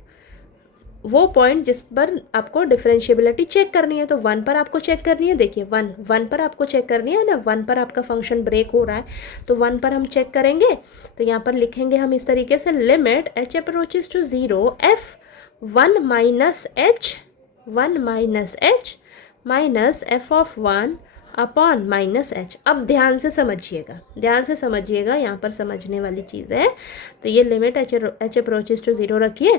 वो पॉइंट जिस पर आपको डिफरेंशिएबिलिटी चेक करनी है, तो 1 पर आपको चेक करनी है, देखिए 1 पर आपको चेक करनी है ना, 1 पर आपका फंक्शन ब्रेक हो रहा है तो 1 पर हम चेक करेंगे। तो यहाँ पर लिखेंगे हम इस तरीके से limit h approaches to 0 f 1 minus h minus f of 1 upon minus h। अब ध्यान से समझिएगा, यहाँ पर समझने वाली चीज़ है। तो ये लिमिट h अप्रोचेस टू 0 रखिए।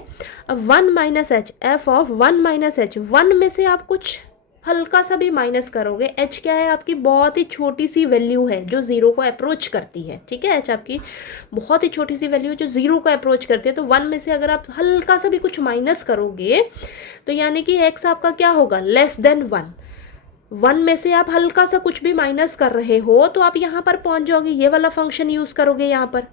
अब 1 minus h, f of 1 minus h, 1 में से आप कुछ हल्का सा भी माइनस करोगे, h क्या है आपकी बहुत ही छोटी सी वैल्यू है जो 0 को अप्रोच करती है, ठीक है, h आपकी बहुत ही छोटी सी वैल्यू है जो 0 को अप्रोच करती है। तो 1 में से अगर आप हल्का सा भी कुछ माइनस करोगे तो यानी कि x आपका क्या होगा, लेस देन 1 में से आप हल्का सा कुछ भी माइनस कर रहे हो तो आप यहाँ पर पहुँच जाओगे, ये वाला फंक्शन यूज़ करोगे यहाँ पर,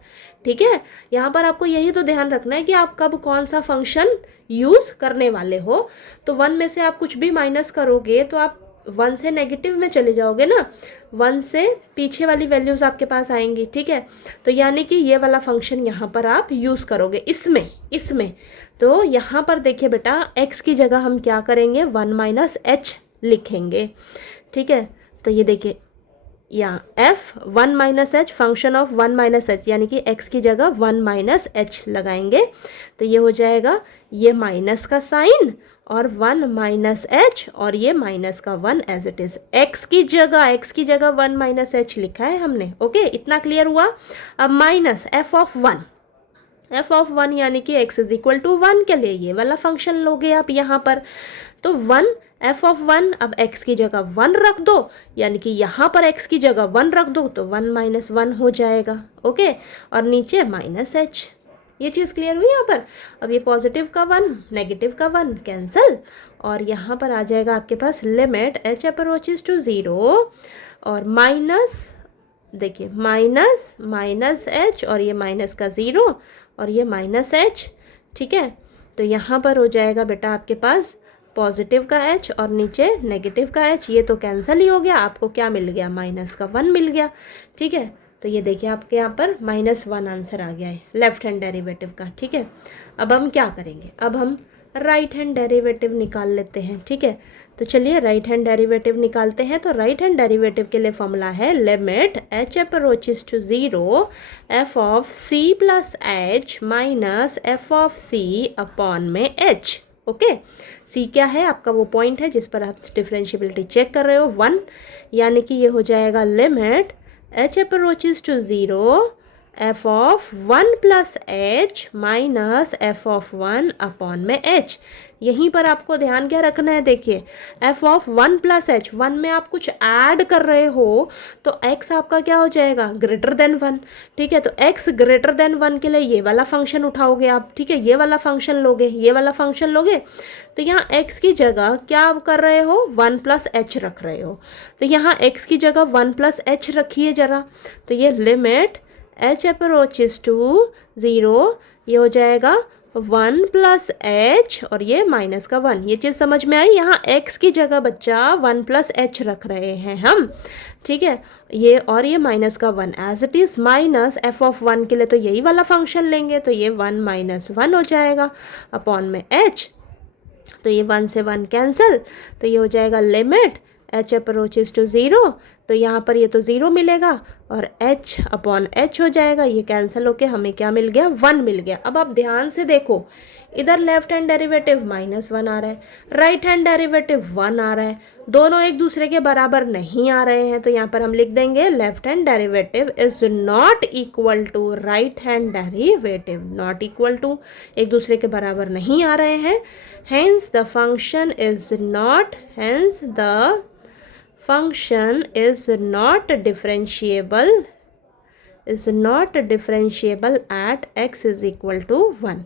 ठीक है। यहाँ पर आपको यही तो ध्यान रखना है कि आप कब कौन सा फंक्शन यूज़ करने वाले हो। तो 1 में से आप कुछ भी माइनस करोगे तो आप 1 से नेगेटिव में चले जाओगे ना, 1 से पीछे वाली वैल्यूज़ आपके पास आएंगी, ठीक है। तो यानी कि ये वाला फंक्शन यहाँ पर आप यूज़ करोगे इसमें। तो यहाँ पर देखिए बेटा x की जगह हम क्या करेंगे, 1 माइनस h लिखेंगे, ठीक है। तो ये देखिए यहाँ f 1 minus h function of 1 minus h, यानी कि x की जगह 1 माइनस h लगाएंगे तो ये हो जाएगा ये माइनस का साइन और 1 माइनस h और ये माइनस का 1 एज इट इज़। x की जगह 1 माइनस h लिखा है हमने, ओके, इतना क्लियर हुआ। अब माइनस f ऑफ 1 यानी कि x इज इक्वल टू 1 के लिए ये वाला फंक्शन लोगे आप यहाँ पर। तो 1 f ऑफ 1, अब x की जगह 1 रख दो, यानी कि यहाँ पर x की जगह 1 रख दो तो 1 माइनस 1 हो जाएगा, ओके, और नीचे माइनस h। ये चीज़ क्लियर हुई यहाँ पर। अब ये पॉजिटिव का 1 नेगेटिव का 1 कैंसिल, और यहाँ पर आ जाएगा आपके पास लिमिट h अप्रोचेस टू 0 और माइनस, देखिए माइनस h और ये माइनस का 0 और ये माइनस h, ठीक है। तो यहाँ पर हो जाएगा बेटा आपके पास पॉजिटिव का h और नीचे नेगेटिव का h, ये तो कैंसिल ही हो गया, आपको क्या मिल गया, माइनस का 1 मिल गया, ठीक है। तो ये देखिए आपके यहाँ पर -1 आंसर आ गया है लेफ्ट हैंड डेरिवेटिव का, ठीक है। अब हम क्या करेंगे, अब हम राइट हैंड डेरिवेटिव निकाल लेते हैं, ठीक है। तो चलिए राइट हैंड डेरिवेटिव निकालते हैं। तो राइट हैंड डेरिवेटिव के लिए फॉर्मूला है limit h approaches to 0 f of c plus h minus f of c upon में h, ओके। सी क्या है आपका, वो पॉइंट है जिस पर आप डिफरेंशिएबिलिटी चेक कर रहे हो 1, यानी कि ये हो जाएगा limit h approaches to 0 f of 1 plus h minus f of 1 upon में h। यहीं पर आपको ध्यान क्या रखना है, देखिए f ऑफ 1 प्लस एच, 1 में आप कुछ ऐड कर रहे हो तो x आपका क्या हो जाएगा, ग्रेटर देन 1। ठीक है, तो x ग्रेटर देन 1 के लिए ये वाला फंक्शन उठाओगे आप। ठीक है, ये वाला फंक्शन लोगे, ये वाला फंक्शन लोगे, तो यहाँ x की जगह क्या आप कर रहे हो, 1 प्लस एच रख रहे हो। तो यहाँ x की जगह 1 प्लस एच रखिए ज़रा, तो ये लिमिट h अप्रोचेस टू 0, ये हो जाएगा 1 प्लस एच और ये माइनस का 1। ये चीज़ समझ में आई। यहाँ x की जगह बच्चा 1 प्लस एच रख रहे हैं हम। ठीक है, ये और ये माइनस का 1 as it is, minus f of 1 के लिए तो यही वाला फंक्शन लेंगे, तो ये 1 माइनस 1 हो जाएगा अपॉन में h। तो ये 1 से 1 कैंसिल, तो ये हो जाएगा लिमिट h अप्रोचेस टू 0, तो यहाँ पर ये तो 0 मिलेगा और h अपॉन h हो जाएगा, ये कैंसिल होके हमें क्या मिल गया, 1 मिल गया। अब आप ध्यान से देखो, इधर लेफ्ट हैंड डेरिवेटिव -1 आ रहा है, राइट हैंड डेरिवेटिव 1 आ रहा है, दोनों एक दूसरे के बराबर नहीं आ रहे हैं, तो यहाँ पर हम लिख देंगे left hand derivative is not equal to right hand derivative, not equal to, एक दूसरे के बराबर नहीं आ रहे हैं। hence the function is not differentiable at x is equal to 1।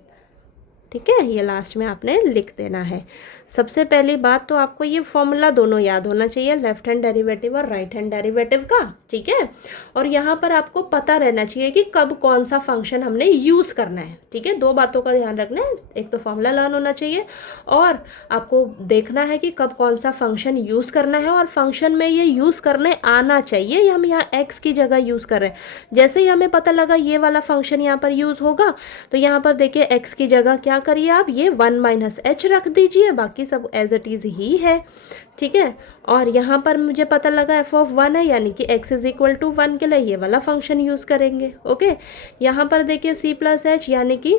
ठीक है, ये लास्ट में आपने लिख देना है। सबसे पहली बात तो आपको ये फॉर्मूला दोनों याद होना चाहिए, लेफ्ट हैंड डेरिवेटिव और राइट हैंड डेरिवेटिव का। ठीक है, और यहाँ पर आपको पता रहना चाहिए कि कब कौन सा फंक्शन हमने यूज़ करना है। ठीक है, दो बातों का ध्यान रखना है, एक तो फॉर्मूला लर्न होना चाहिए और आपको देखना है कि कब कौन सा फंक्शन यूज़ करना है, और फंक्शन में ये यूज़ करने आना चाहिए। ये हम यहाँ एक्स की जगह यूज़ कर रहे हैं। जैसे ही हमें पता लगा ये वाला फंक्शन यहाँ पर यूज़ होगा, तो यहाँ पर देखिए एक्स की जगह क्या करिए आप, ये 1 माइनस एच रख दीजिए, बाकी सब एज इट इज़ ही है। ठीक है, और यहाँ पर मुझे पता लगा एफ ऑफ 1 है, यानी कि x इज इक्वल टू 1 के लिए ये वाला फंक्शन यूज़ करेंगे। ओके, यहाँ पर देखिए c प्लस एच, यानी कि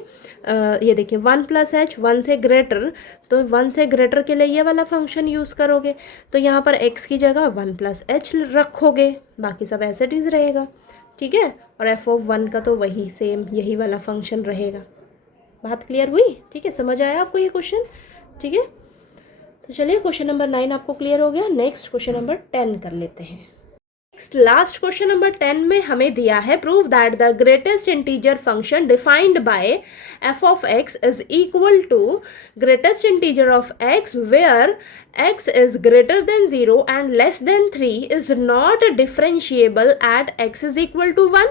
ये देखिए 1 प्लस एच, 1 से ग्रेटर, तो 1 से ग्रेटर के लिए ये वाला फंक्शन यूज़ करोगे, तो यहाँ पर x की जगह 1 प्लस एच रखोगे, बाकी सब एज इट इज़ रहेगा। ठीक है, और एफ ऑफ 1 का तो वही सेम यही वाला फंक्शन रहेगा। बात क्लियर हुई? ठीक है, समझ आया आपको ये क्वेश्चन? ठीक है, तो चलिए क्वेश्चन नंबर 9 आपको क्लियर हो गया। नेक्स्ट क्वेश्चन नंबर 10 कर लेते हैं। नेक्स्ट लास्ट क्वेश्चन नंबर 10 में हमें दिया है prove that the greatest integer function defined by f of x is equal to greatest integer of x where x is greater than 0 and less than 3 is not differentiable at x is equal to 1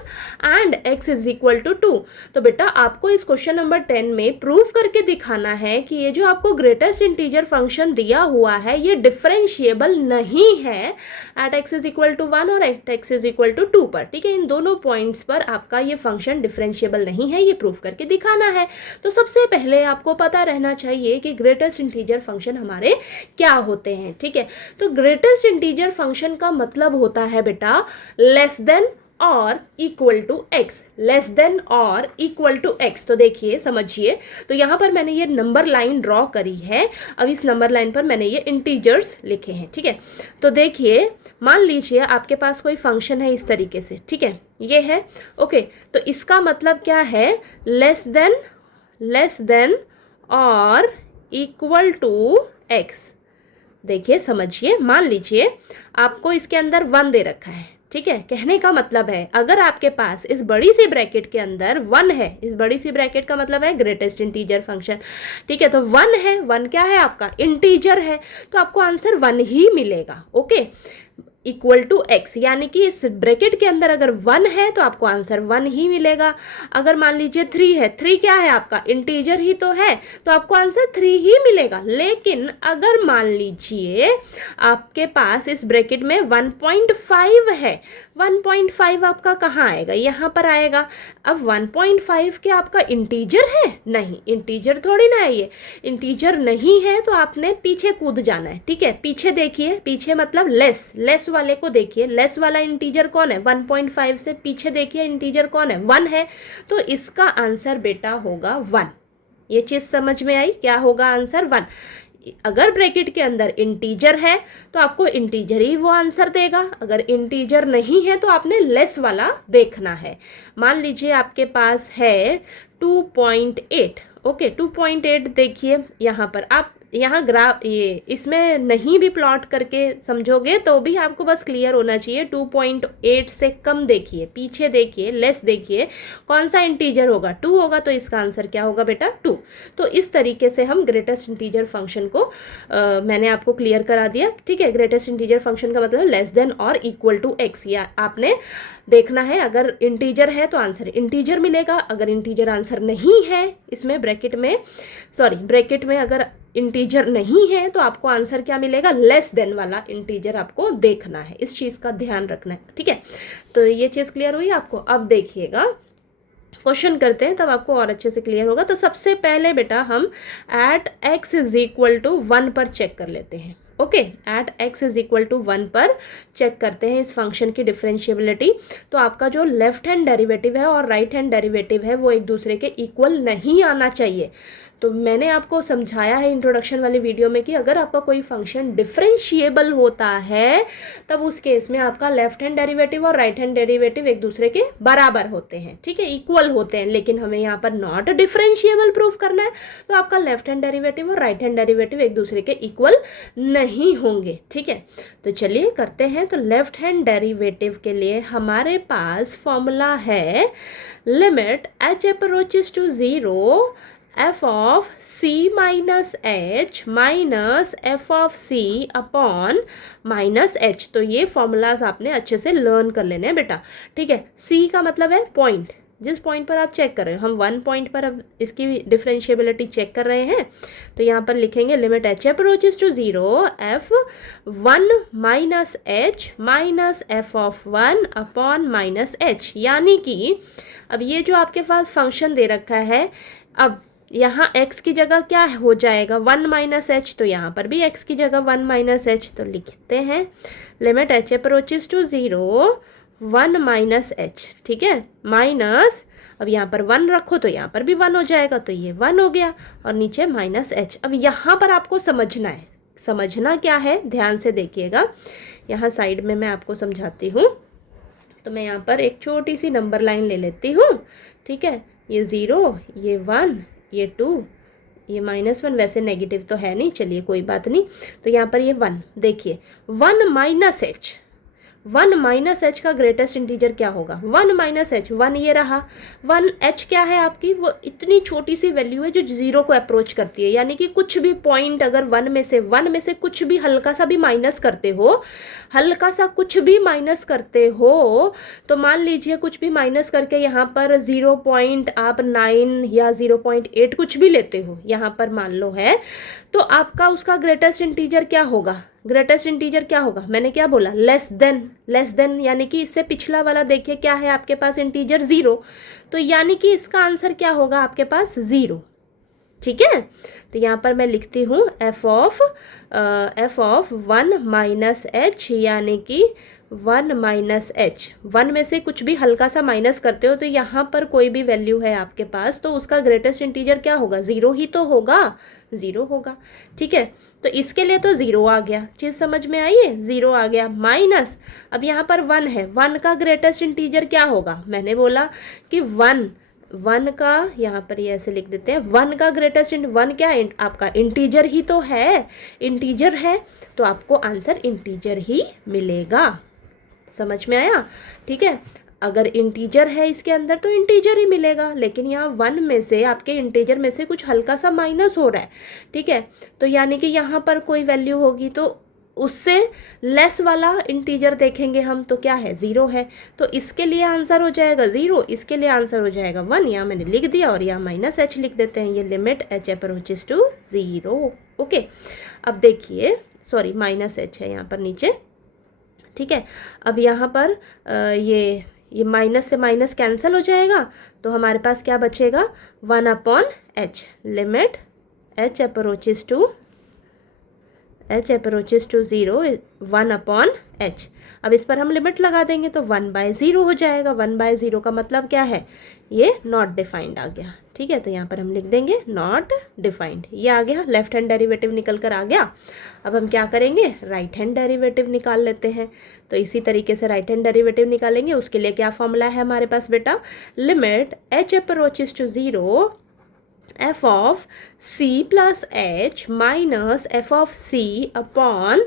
and x is equal to 2। तो बेटा आपको इस क्वेश्चन नंबर 10 में प्रूव करके दिखाना है कि ये जो आपको ग्रेटेस्ट इंटीजर फंक्शन दिया हुआ है ये डिफरेंशिएबल नहीं है at x is equal to 1 और at x is equal to 2 पर। ठीक है, इन दोनों पॉइंट्स पर आपका ये फंक्शन डिफरेंशिएबल नहीं है, ये प्रूव करके दिखाना है। तो सबसे पहले आपको पता रहना चाहिए कि ग्रेटेस्ट इंटीजर फंक्शन हमारे क्या होते हैं। ठीक है, तो ग्रेटेस्ट इंटीजर फंक्शन का मतलब होता है बेटा लेस देन और equal to x, less than और इक्वल टू एक्स। तो देखिए समझिए, तो यहाँ पर मैंने ये नंबर लाइन ड्रॉ करी है, अब इस नंबर लाइन पर मैंने ये इंटीजर्स लिखे हैं। ठीक है, तो देखिए मान लीजिए आपके पास कोई फंक्शन है इस तरीके से। ठीक है, ये है। ओके, तो इसका मतलब क्या है, लेस देन और इक्वल टू एक्स। देखिए समझिए, मान लीजिए आपको इसके अंदर 1 दे रखा है। ठीक है, कहने का मतलब है अगर आपके पास इस बड़ी सी ब्रैकेट के अंदर 1 है, इस बड़ी सी ब्रैकेट का मतलब है ग्रेटेस्ट इंटीजर फंक्शन। ठीक है, तो 1 है, 1 क्या है आपका, इंटीजर है, तो आपको आंसर 1 ही मिलेगा। ओके, इक्वल टू एक्स, यानी कि इस ब्रैकेट के अंदर अगर 1 है तो आपको आंसर 1 ही मिलेगा। अगर मान लीजिए 3 है, 3 क्या है आपका, इंटीजर ही तो है, तो आपको आंसर 3 ही मिलेगा। लेकिन अगर मान लीजिए आपके पास इस ब्रैकेट में 1.5 है, 1.5 आपका कहाँ आएगा, यहाँ पर आएगा। अब 1.5 क्या आपका इंटीजर है, नहीं, इंटीजर थोड़ी ना है, ये इंटीजर नहीं है, तो आपने पीछे कूद जाना है। ठीक है, पीछे देखिए, पीछे मतलब लेस वाले को देखिए, लेस वाला इंटीजर कौन है, 1.5 से पीछे देखिए इंटीजर कौन है, 1 है, तो इसका आंसर बेटा होगा 1। ये चीज़ समझ में आई? क्या होगा आंसर? 1। अगर ब्रैकेट के अंदर इंटीजर है तो आपको इंटीजर ही वो आंसर देगा, अगर इंटीजर नहीं है तो आपने लेस वाला देखना है। मान लीजिए आपके पास है 2.8, ओके 2.8 देखिए यहाँ पर आप यहाँ ग्राफ ये इसमें नहीं भी प्लॉट करके समझोगे तो भी आपको बस क्लियर होना चाहिए। 2.8 से कम देखिए, पीछे देखिए, लेस देखिए, कौन सा इंटीजर होगा? 2 होगा, तो इसका आंसर क्या होगा बेटा? 2। तो इस तरीके से हम ग्रेटेस्ट इंटीजर फंक्शन को मैंने आपको क्लियर करा दिया, ठीक है। ग्रेटेस्ट इंटीजर फंक्शन का मतलब लेस देन और इक्वल टू एक्स, या आपने देखना है अगर इंटीजर है तो आंसर इंटीजर मिलेगा, अगर इंटीजर आंसर नहीं है इसमें ब्रैकेट में अगर इंटीजर नहीं है तो आपको आंसर क्या मिलेगा? लेस देन वाला इंटीजर आपको देखना है, इस चीज़ का ध्यान रखना है, ठीक है। तो ये चीज़ क्लियर हुई आपको? अब देखिएगा क्वेश्चन करते हैं तब आपको और अच्छे से क्लियर होगा। तो सबसे पहले बेटा हम at x is equal to 1 पर चेक कर लेते हैं, okay. At x is equal to 1 पर चेक करते हैं इस फंक्शन की डिफरेंशिएबिलिटी। तो आपका जो लेफ्ट हैंड डेरिवेटिव है और राइट हैंड डेरिवेटिव है वो एक दूसरे के इक्वल नहीं आना चाहिए। तो मैंने आपको समझाया है इंट्रोडक्शन वाली वीडियो में कि अगर आपका कोई फंक्शन डिफरेंशिएबल होता है तब उस केस में आपका लेफ्ट हैंड डेरिवेटिव और राइट हैंड डेरिवेटिव एक दूसरे के बराबर होते हैं, ठीक है, इक्वल होते हैं। लेकिन हमें यहाँ पर नॉट डिफरेंशिएबल प्रूफ करना है तो आपका लेफ्ट हैंड डेरिवेटिव और राइट हैंड डेरिवेटिव एक दूसरे के इक्वल नहीं होंगे, ठीक है। तो चलिए करते हैं। तो लेफ्ट हैंड डेरिवेटिव के लिए हमारे पास फॉर्मूला है limit h approaches to 0 f of c minus h minus f of c upon minus h। तो ये फॉर्मूलाज आपने अच्छे से लर्न कर लेने हैं बेटा, ठीक है। c का मतलब है पॉइंट, जिस पॉइंट पर आप चेक कर रहे हो। हम 1 पॉइंट पर अब इसकी डिफरेंशिएबिलिटी चेक कर रहे हैं। तो यहाँ पर लिखेंगे limit h approaches to 0 f 1 minus h minus f of 1 upon minus h। यानी कि अब ये जो आपके पास फंक्शन दे रखा है, अब यहाँ x की जगह क्या हो जाएगा? 1 माइनस एच। तो यहाँ पर भी x की जगह 1 माइनस एच। तो लिखते हैं limit h approaches to 0 1 minus h, ठीक है, माइनस अब यहाँ पर 1 रखो तो यहाँ पर भी 1 हो जाएगा, तो ये 1 हो गया और नीचे माइनस एच। अब यहाँ पर आपको समझना है, समझना क्या है ध्यान से देखिएगा। यहाँ साइड में मैं आपको समझाती हूँ। तो मैं यहाँ पर एक छोटी सी नंबर लाइन ले लेती हूँ, ठीक है। ये 0, ये 1, ये 2, ये -1, वैसे नेगेटिव तो है नहीं, चलिए कोई बात नहीं। तो यहाँ पर ये 1 देखिए, 1 माइनस एच, 1 माइनस एच का ग्रेटेस्ट इंटीजर क्या होगा? 1 माइनस एच, 1 ये रहा। 1 एच क्या है आपकी? वो इतनी छोटी सी वैल्यू है जो 0 को अप्रोच करती है, यानी कि कुछ भी पॉइंट अगर 1 में से कुछ भी हल्का सा भी माइनस करते हो, हल्का सा कुछ भी माइनस करते हो, तो मान लीजिए कुछ भी माइनस करके यहाँ पर 0.9 या 0.8 कुछ भी लेते हो यहाँ पर मान लो है, तो आपका उसका ग्रेटेस्ट इंटीजर क्या होगा? ग्रेटेस्ट इंटीजर क्या होगा? मैंने क्या बोला? लेस देन, यानी कि इससे पिछला वाला देखिए क्या है आपके पास? इंटीजर 0। तो यानी कि इसका आंसर क्या होगा आपके पास? 0, ठीक है। तो यहाँ पर मैं लिखती हूँ f ऑफ 1 माइनस एच, यानी कि 1 माइनस एच। 1 में से कुछ भी हल्का सा माइनस करते हो तो यहाँ पर कोई भी वैल्यू है आपके पास, तो उसका ग्रेटेस्ट इंटीजर क्या होगा? 0 ही तो होगा, 0 होगा, ठीक है। तो इसके लिए तो 0 आ गया, चीज़ समझ में आई है? 0 आ गया माइनस, अब यहाँ पर 1 है, 1 का ग्रेटेस्ट इंटीजर क्या होगा? मैंने बोला कि 1 का यहाँ पर ये ऐसे लिख देते हैं, 1 का ग्रेटेस्ट 1 क्या है? आपका इंटीजर ही तो है, इंटीजर है तो आपको आंसर इंटीजर ही मिलेगा। समझ में आया? ठीक है, अगर इंटीजर है इसके अंदर तो इंटीजर ही मिलेगा, लेकिन यहाँ 1 में से आपके इंटीजर में से कुछ हल्का सा माइनस हो रहा है, ठीक है। तो यानी कि यहाँ पर कोई वैल्यू होगी तो उससे लेस वाला इंटीजर देखेंगे हम, तो क्या है? 0 है। तो इसके लिए आंसर हो जाएगा 0, इसके लिए आंसर हो जाएगा 1। यहाँ मैंने लिख दिया और यहाँ माइनस एच लिख देते हैं। ये limit h approaches to 0, okay. अब देखिए, सॉरी माइनस एच है यहाँ पर नीचे, ठीक है। अब यहाँ पर ये माइनस से माइनस कैंसिल हो जाएगा, तो हमारे पास क्या बचेगा? 1 upon h, limit h approaches to h approaches to 0 1 upon h। अब इस पर हम लिमिट लगा देंगे तो 1/0 हो जाएगा। 1/0 का मतलब क्या है, ये नॉट डिफाइंड आ गया। ठीक है, तो यहाँ पर हम लिख देंगे नॉट डिफाइंड। ये आ गया, लेफ्ट हैंड डेरिवेटिव निकल कर आ गया। अब हम क्या करेंगे, राइट हैंड डेरिवेटिव निकाल लेते हैं। तो इसी तरीके से राइट हैंड डेरिवेटिव निकालेंगे। उसके लिए क्या फॉर्मूला है हमारे पास बेटा, limit h approaches to 0 f of c plus h minus f of c upon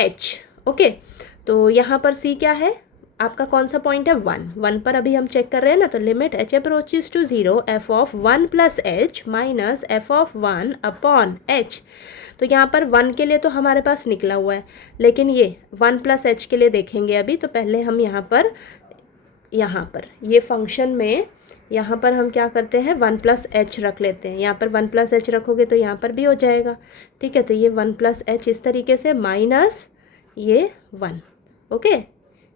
h। Okay, तो यहाँ पर c क्या है आपका, कौन सा पॉइंट है, 1 पर अभी हम चेक कर रहे हैं ना। तो limit h approaches to 0 f of 1 plus h minus f of 1 upon h। तो यहाँ पर 1 के लिए तो हमारे पास निकला हुआ है, लेकिन ये 1 प्लस h के लिए देखेंगे अभी। तो पहले हम यहाँ पर ये फंक्शन में यहाँ पर हम क्या करते हैं, 1 प्लस एच रख लेते हैं। यहाँ पर 1 प्लस एच रखोगे तो यहाँ पर भी हो जाएगा। ठीक है, तो ये 1 प्लस एच इस तरीके से माइनस ये 1। ओके,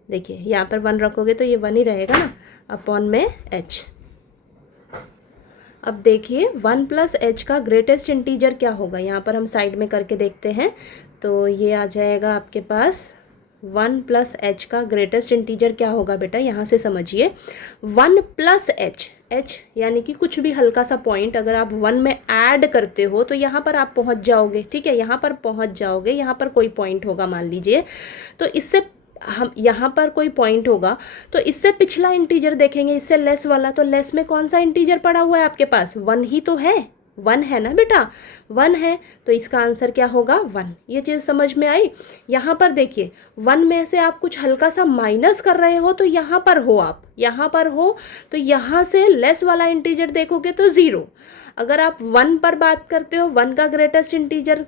देखिए यहाँ पर 1 रखोगे तो ये 1 ही रहेगा ना, अपॉन में h। अब देखिए 1 प्लस एच का ग्रेटेस्ट इंटीजर क्या होगा, यहाँ पर हम साइड में करके देखते हैं। तो ये आ जाएगा आपके पास 1 प्लस एच का ग्रेटेस्ट इंटीजर क्या होगा बेटा, यहाँ से समझिए। 1 प्लस एच यानी कि कुछ भी हल्का सा पॉइंट अगर आप 1 में ऐड करते हो तो यहाँ पर आप पहुँच जाओगे। ठीक है, यहाँ पर पहुँच जाओगे। यहाँ पर कोई पॉइंट होगा मान लीजिए, तो इससे हम यहाँ पर कोई पॉइंट होगा तो इससे पिछला इंटीजर देखेंगे, इससे लेस वाला। तो लेस में कौन सा इंटीजर पड़ा हुआ है आपके पास, 1 ही तो है। 1 है ना बेटा, 1 है, तो इसका आंसर क्या होगा, 1। ये चीज़ समझ में आई। यहाँ पर देखिए 1 में से आप कुछ हल्का सा माइनस कर रहे हो, तो यहाँ पर हो आप, यहाँ पर हो तो यहाँ से लेस वाला इंटीजर देखोगे तो 0। अगर आप 1 पर बात करते हो, 1 का ग्रेटेस्ट इंटीजर,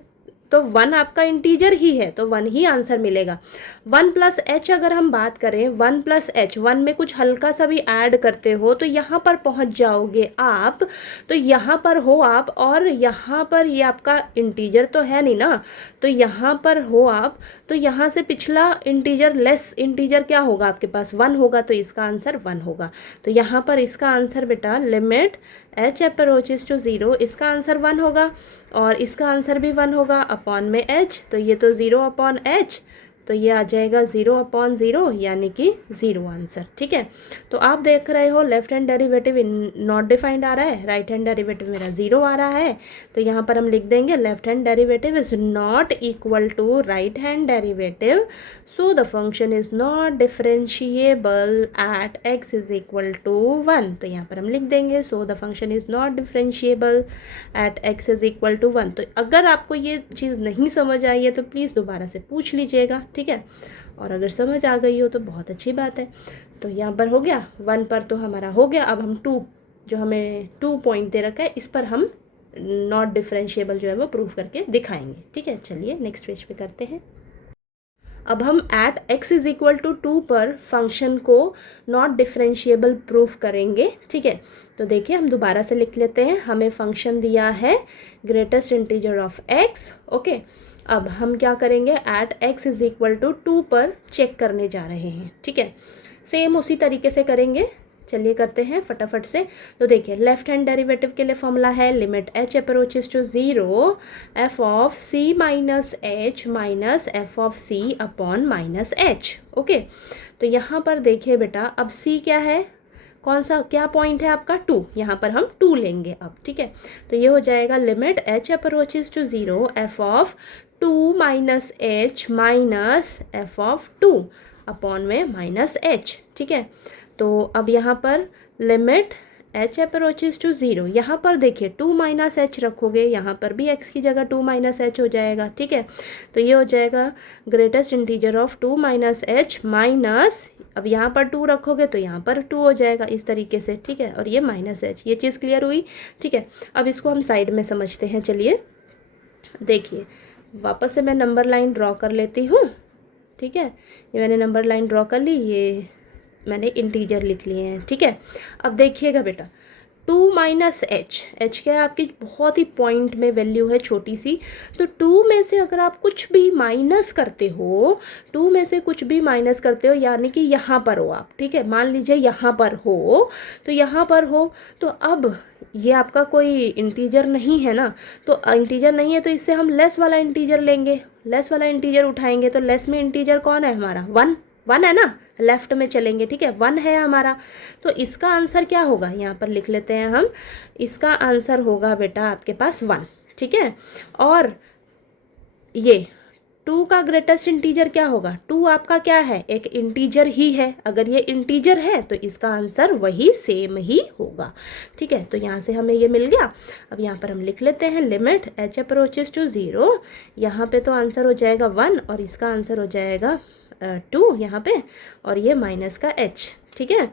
तो 1 आपका इंटीजर ही है, तो 1 ही आंसर मिलेगा। 1 प्लस एच अगर हम बात करें, 1 प्लस एच 1 में कुछ हल्का सा भी ऐड करते हो तो यहाँ पर पहुँच जाओगे आप। तो यहाँ पर हो आप, और यहाँ पर ये आपका इंटीजर तो है नहीं ना, तो यहाँ पर हो आप। तो यहाँ से पिछला इंटीजर लेस इंटीजर क्या होगा आपके पास, 1 होगा, तो इसका आंसर 1 होगा। तो यहाँ पर इसका आंसर बेटा लिमिट h अप्रोचेस टू 0, इसका आंसर 1 होगा, और इसका आंसर भी 1 होगा अपॉन में h। तो ये तो 0 अपॉन h, तो ये आ जाएगा 0 अपॉन 0 यानी कि 0 आंसर। ठीक है, तो आप देख रहे हो left hand derivative not defined आ रहा है, राइट हैंड डेरिवेटिव मेरा 0 आ रहा है। तो यहाँ पर हम लिख देंगे left hand derivative is not equal to right hand derivative, so the function is not differentiable at x is equal to 1। तो यहाँ पर हम लिख देंगे so the function is not differentiable at x is equal to 1। तो अगर आपको ये चीज़ नहीं समझ आई है तो प्लीज़ दोबारा से पूछ लीजिएगा। ठीक है, और अगर समझ आ गई हो तो बहुत अच्छी बात है। तो यहाँ पर हो गया, 1 पर तो हमारा हो गया। अब हम 2, जो हमें 2 पॉइंट दे रखा है, इस पर हम नॉट डिफरेंशिएबल जो है वो प्रूव करके दिखाएंगे। ठीक है, चलिए नेक्स्ट पेज पे करते हैं। अब हम at x is equal to 2 पर फंक्शन को नॉट डिफरेंशिएबल प्रूफ करेंगे। ठीक है, तो देखिए हम दोबारा से लिख लेते हैं। हमें फंक्शन दिया है greatest integer of x। Okay, अब हम क्या करेंगे, at x is equal to 2 पर चेक करने जा रहे हैं। ठीक है, सेम उसी तरीके से करेंगे। चलिए करते हैं फटाफट से। तो देखिए लेफ्ट हैंड डेरिवेटिव के लिए फॉर्मूला है limit h approaches to 0 f of c minus h minus f of c upon minus h। Okay, तो यहाँ पर देखिए बेटा, अब c क्या है, कौन सा क्या पॉइंट है आपका, 2। यहाँ पर हम 2 लेंगे अब। ठीक है, तो ये हो जाएगा limit h approaches to 0 f of 2 minus h minus f of 2 upon में माइनस h। ठीक है, तो अब यहाँ पर लिमिट h अप्रोचेस टू 0, यहाँ पर देखिए 2 माइनस एच रखोगे, यहाँ पर भी x की जगह 2 माइनस एच हो जाएगा। ठीक है, तो ये हो जाएगा greatest integer of 2 minus H minus, अब यहाँ पर 2 रखोगे तो यहाँ पर 2 हो जाएगा इस तरीके से। ठीक है, और ये माइनस एच, ये चीज़ क्लियर हुई। ठीक है, अब इसको हम साइड में समझते हैं। चलिए देखिए, वापस से मैं नंबर लाइन ड्रॉ कर लेती हूँ। ठीक है, ये मैंने नंबर लाइन ड्रॉ कर ली, ये मैंने इंटीजर लिख लिए हैं। ठीक है, अब देखिएगा बेटा 2 माइनस एच क्या है आपकी, बहुत ही पॉइंट में वैल्यू है छोटी सी। तो 2 में से अगर आप कुछ भी माइनस करते हो, 2 में से कुछ भी माइनस करते हो, यानी कि यहाँ पर हो आप। ठीक है, मान लीजिए यहाँ पर हो, तो यहाँ पर हो, तो अब ये आपका कोई इंटीजर नहीं है ना, तो इंटीजर नहीं है तो इससे हम लेस वाला इंटीजर लेंगे, लेस वाला इंटीजर उठाएंगे। तो लेस में इंटीजर कौन है हमारा, 1 1 है ना, लेफ्ट में चलेंगे, ठीक है, 1 है हमारा। तो इसका आंसर क्या होगा, यहाँ पर लिख लेते हैं हम, इसका आंसर होगा बेटा आपके पास 1, ठीक है। और ये 2 का ग्रेटेस्ट इंटीजर क्या होगा, 2 आपका क्या है, एक इंटीजर ही है। अगर ये इंटीजर है तो इसका आंसर वही सेम ही होगा, ठीक है। तो यहाँ से हमें ये मिल गया। अब यहाँ पर हम लिख लेते हैं लिमिट h अप्रोचेस टू 0, यहाँ पे तो आंसर हो जाएगा 1 और इसका आंसर हो जाएगा 2 यहाँ पे, और ये माइनस का h, ठीक है।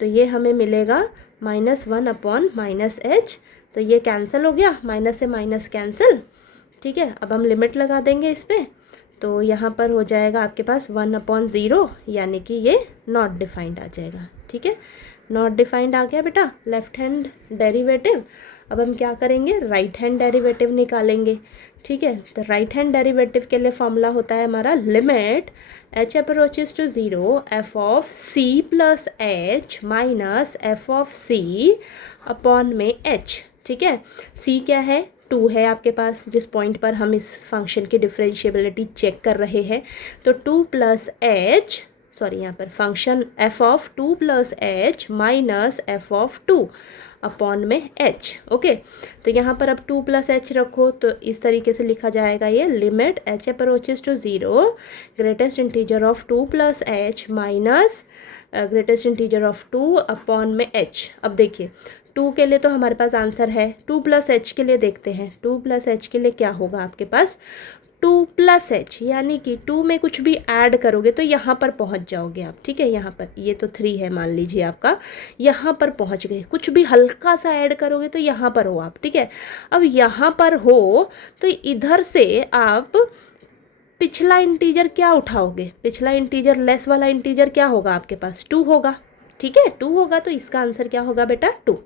तो ये हमें मिलेगा -1 अपॉन -h, तो ये कैंसिल हो गया, माइनस से माइनस कैंसिल, ठीक है। अब हम लिमिट लगा देंगे इस पर, तो यहाँ पर हो जाएगा आपके पास 1/0, यानी कि ये नॉट डिफाइंड आ जाएगा, ठीक है। नॉट डिफाइंड आ गया बेटा लेफ्ट हैंड डेरिवेटिव। अब हम क्या करेंगे, राइट हैंड डेरिवेटिव निकालेंगे, ठीक है। तो राइट हैंड डेरिवेटिव के लिए फॉर्मूला होता है हमारा limit h approaches to 0 f of c plus h minus f of c upon में h, ठीक है। c क्या है, 2 है आपके पास, जिस पॉइंट पर हम इस फंक्शन की डिफरेंशिएबिलिटी चेक कर रहे हैं। तो 2 प्लस h, सॉरी यहाँ पर function f of 2 plus h minus f of 2 upon में h, ओके। तो यहाँ पर अब 2 प्लस h रखो, तो इस तरीके से लिखा जाएगा ये limit h approaches to 0 greatest integer of 2 plus h minus greatest integer of 2 upon में h। अब देखिए 2 के लिए तो हमारे पास आंसर है, 2 प्लस h के लिए देखते हैं, 2 प्लस h के लिए क्या होगा आपके पास, 2 प्लस h, यानी कि 2 में कुछ भी ऐड करोगे तो यहाँ पर पहुँच जाओगे आप, ठीक है। यहाँ पर ये तो 3 है मान लीजिए आपका, यहाँ पर पहुँच गए, कुछ भी हल्का सा ऐड करोगे तो यहाँ पर हो आप, ठीक है। अब यहाँ पर हो तो इधर से आप पिछला इंटीजर क्या उठाओगे, पिछला इंटीजर लेस वाला इंटीजर क्या होगा आपके पास, 2 होगा, ठीक है। 2 होगा तो इसका आंसर क्या होगा बेटा, 2।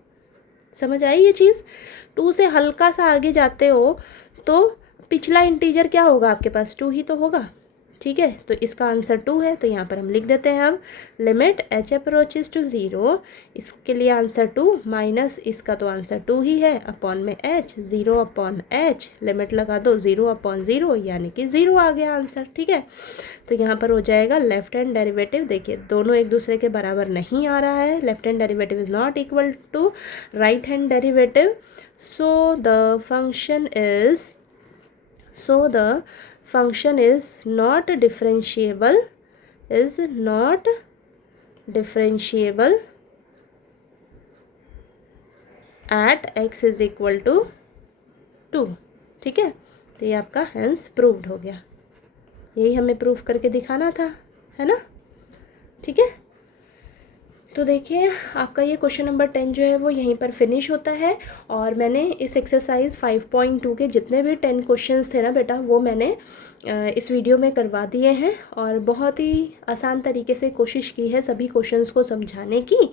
समझ आई ये चीज़, 2 से हल्का सा आगे जाते हो तो पिछला इंटीजर क्या होगा आपके पास, 2 ही तो होगा, ठीक है। तो इसका आंसर 2 है, तो यहाँ पर हम लिख देते हैं अब लिमिट h अप्रोचेस टू 0, इसके लिए आंसर 2 माइनस इसका तो आंसर 2 ही है अपॉन में h, 0 अपॉन h, लिमिट लगा दो 0/0, यानी कि 0 आ गया आंसर, ठीक है। तो यहाँ पर हो जाएगा लेफ्ट हैंड डेरिवेटिव, देखिए दोनों एक दूसरे के बराबर नहीं आ रहा है, left hand derivative is not equal to right hand derivative, so the function is not differentiable at x is equal to 2, ठीक है। तो ये आपका हेंस प्रूव्ड हो गया, यही हमें प्रूव करके दिखाना था, है ना, ठीक है। तो देखिए आपका ये क्वेश्चन नंबर 10 जो है वो यहीं पर फिनिश होता है, और मैंने इस एक्सरसाइज 5.2 के जितने भी 10 क्वेश्चंस थे ना बेटा वो मैंने इस वीडियो में करवा दिए हैं, और बहुत ही आसान तरीके से कोशिश की है सभी क्वेश्चंस को समझाने की,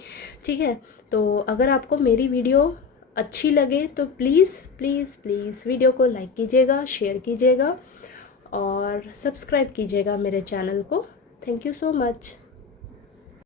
ठीक है। तो अगर आपको मेरी वीडियो अच्छी लगे तो प्लीज़ प्लीज़ प्लीज़ वीडियो को लाइक कीजिएगा, शेयर कीजिएगा और सब्सक्राइब कीजिएगा मेरे चैनल को। Thank you so much.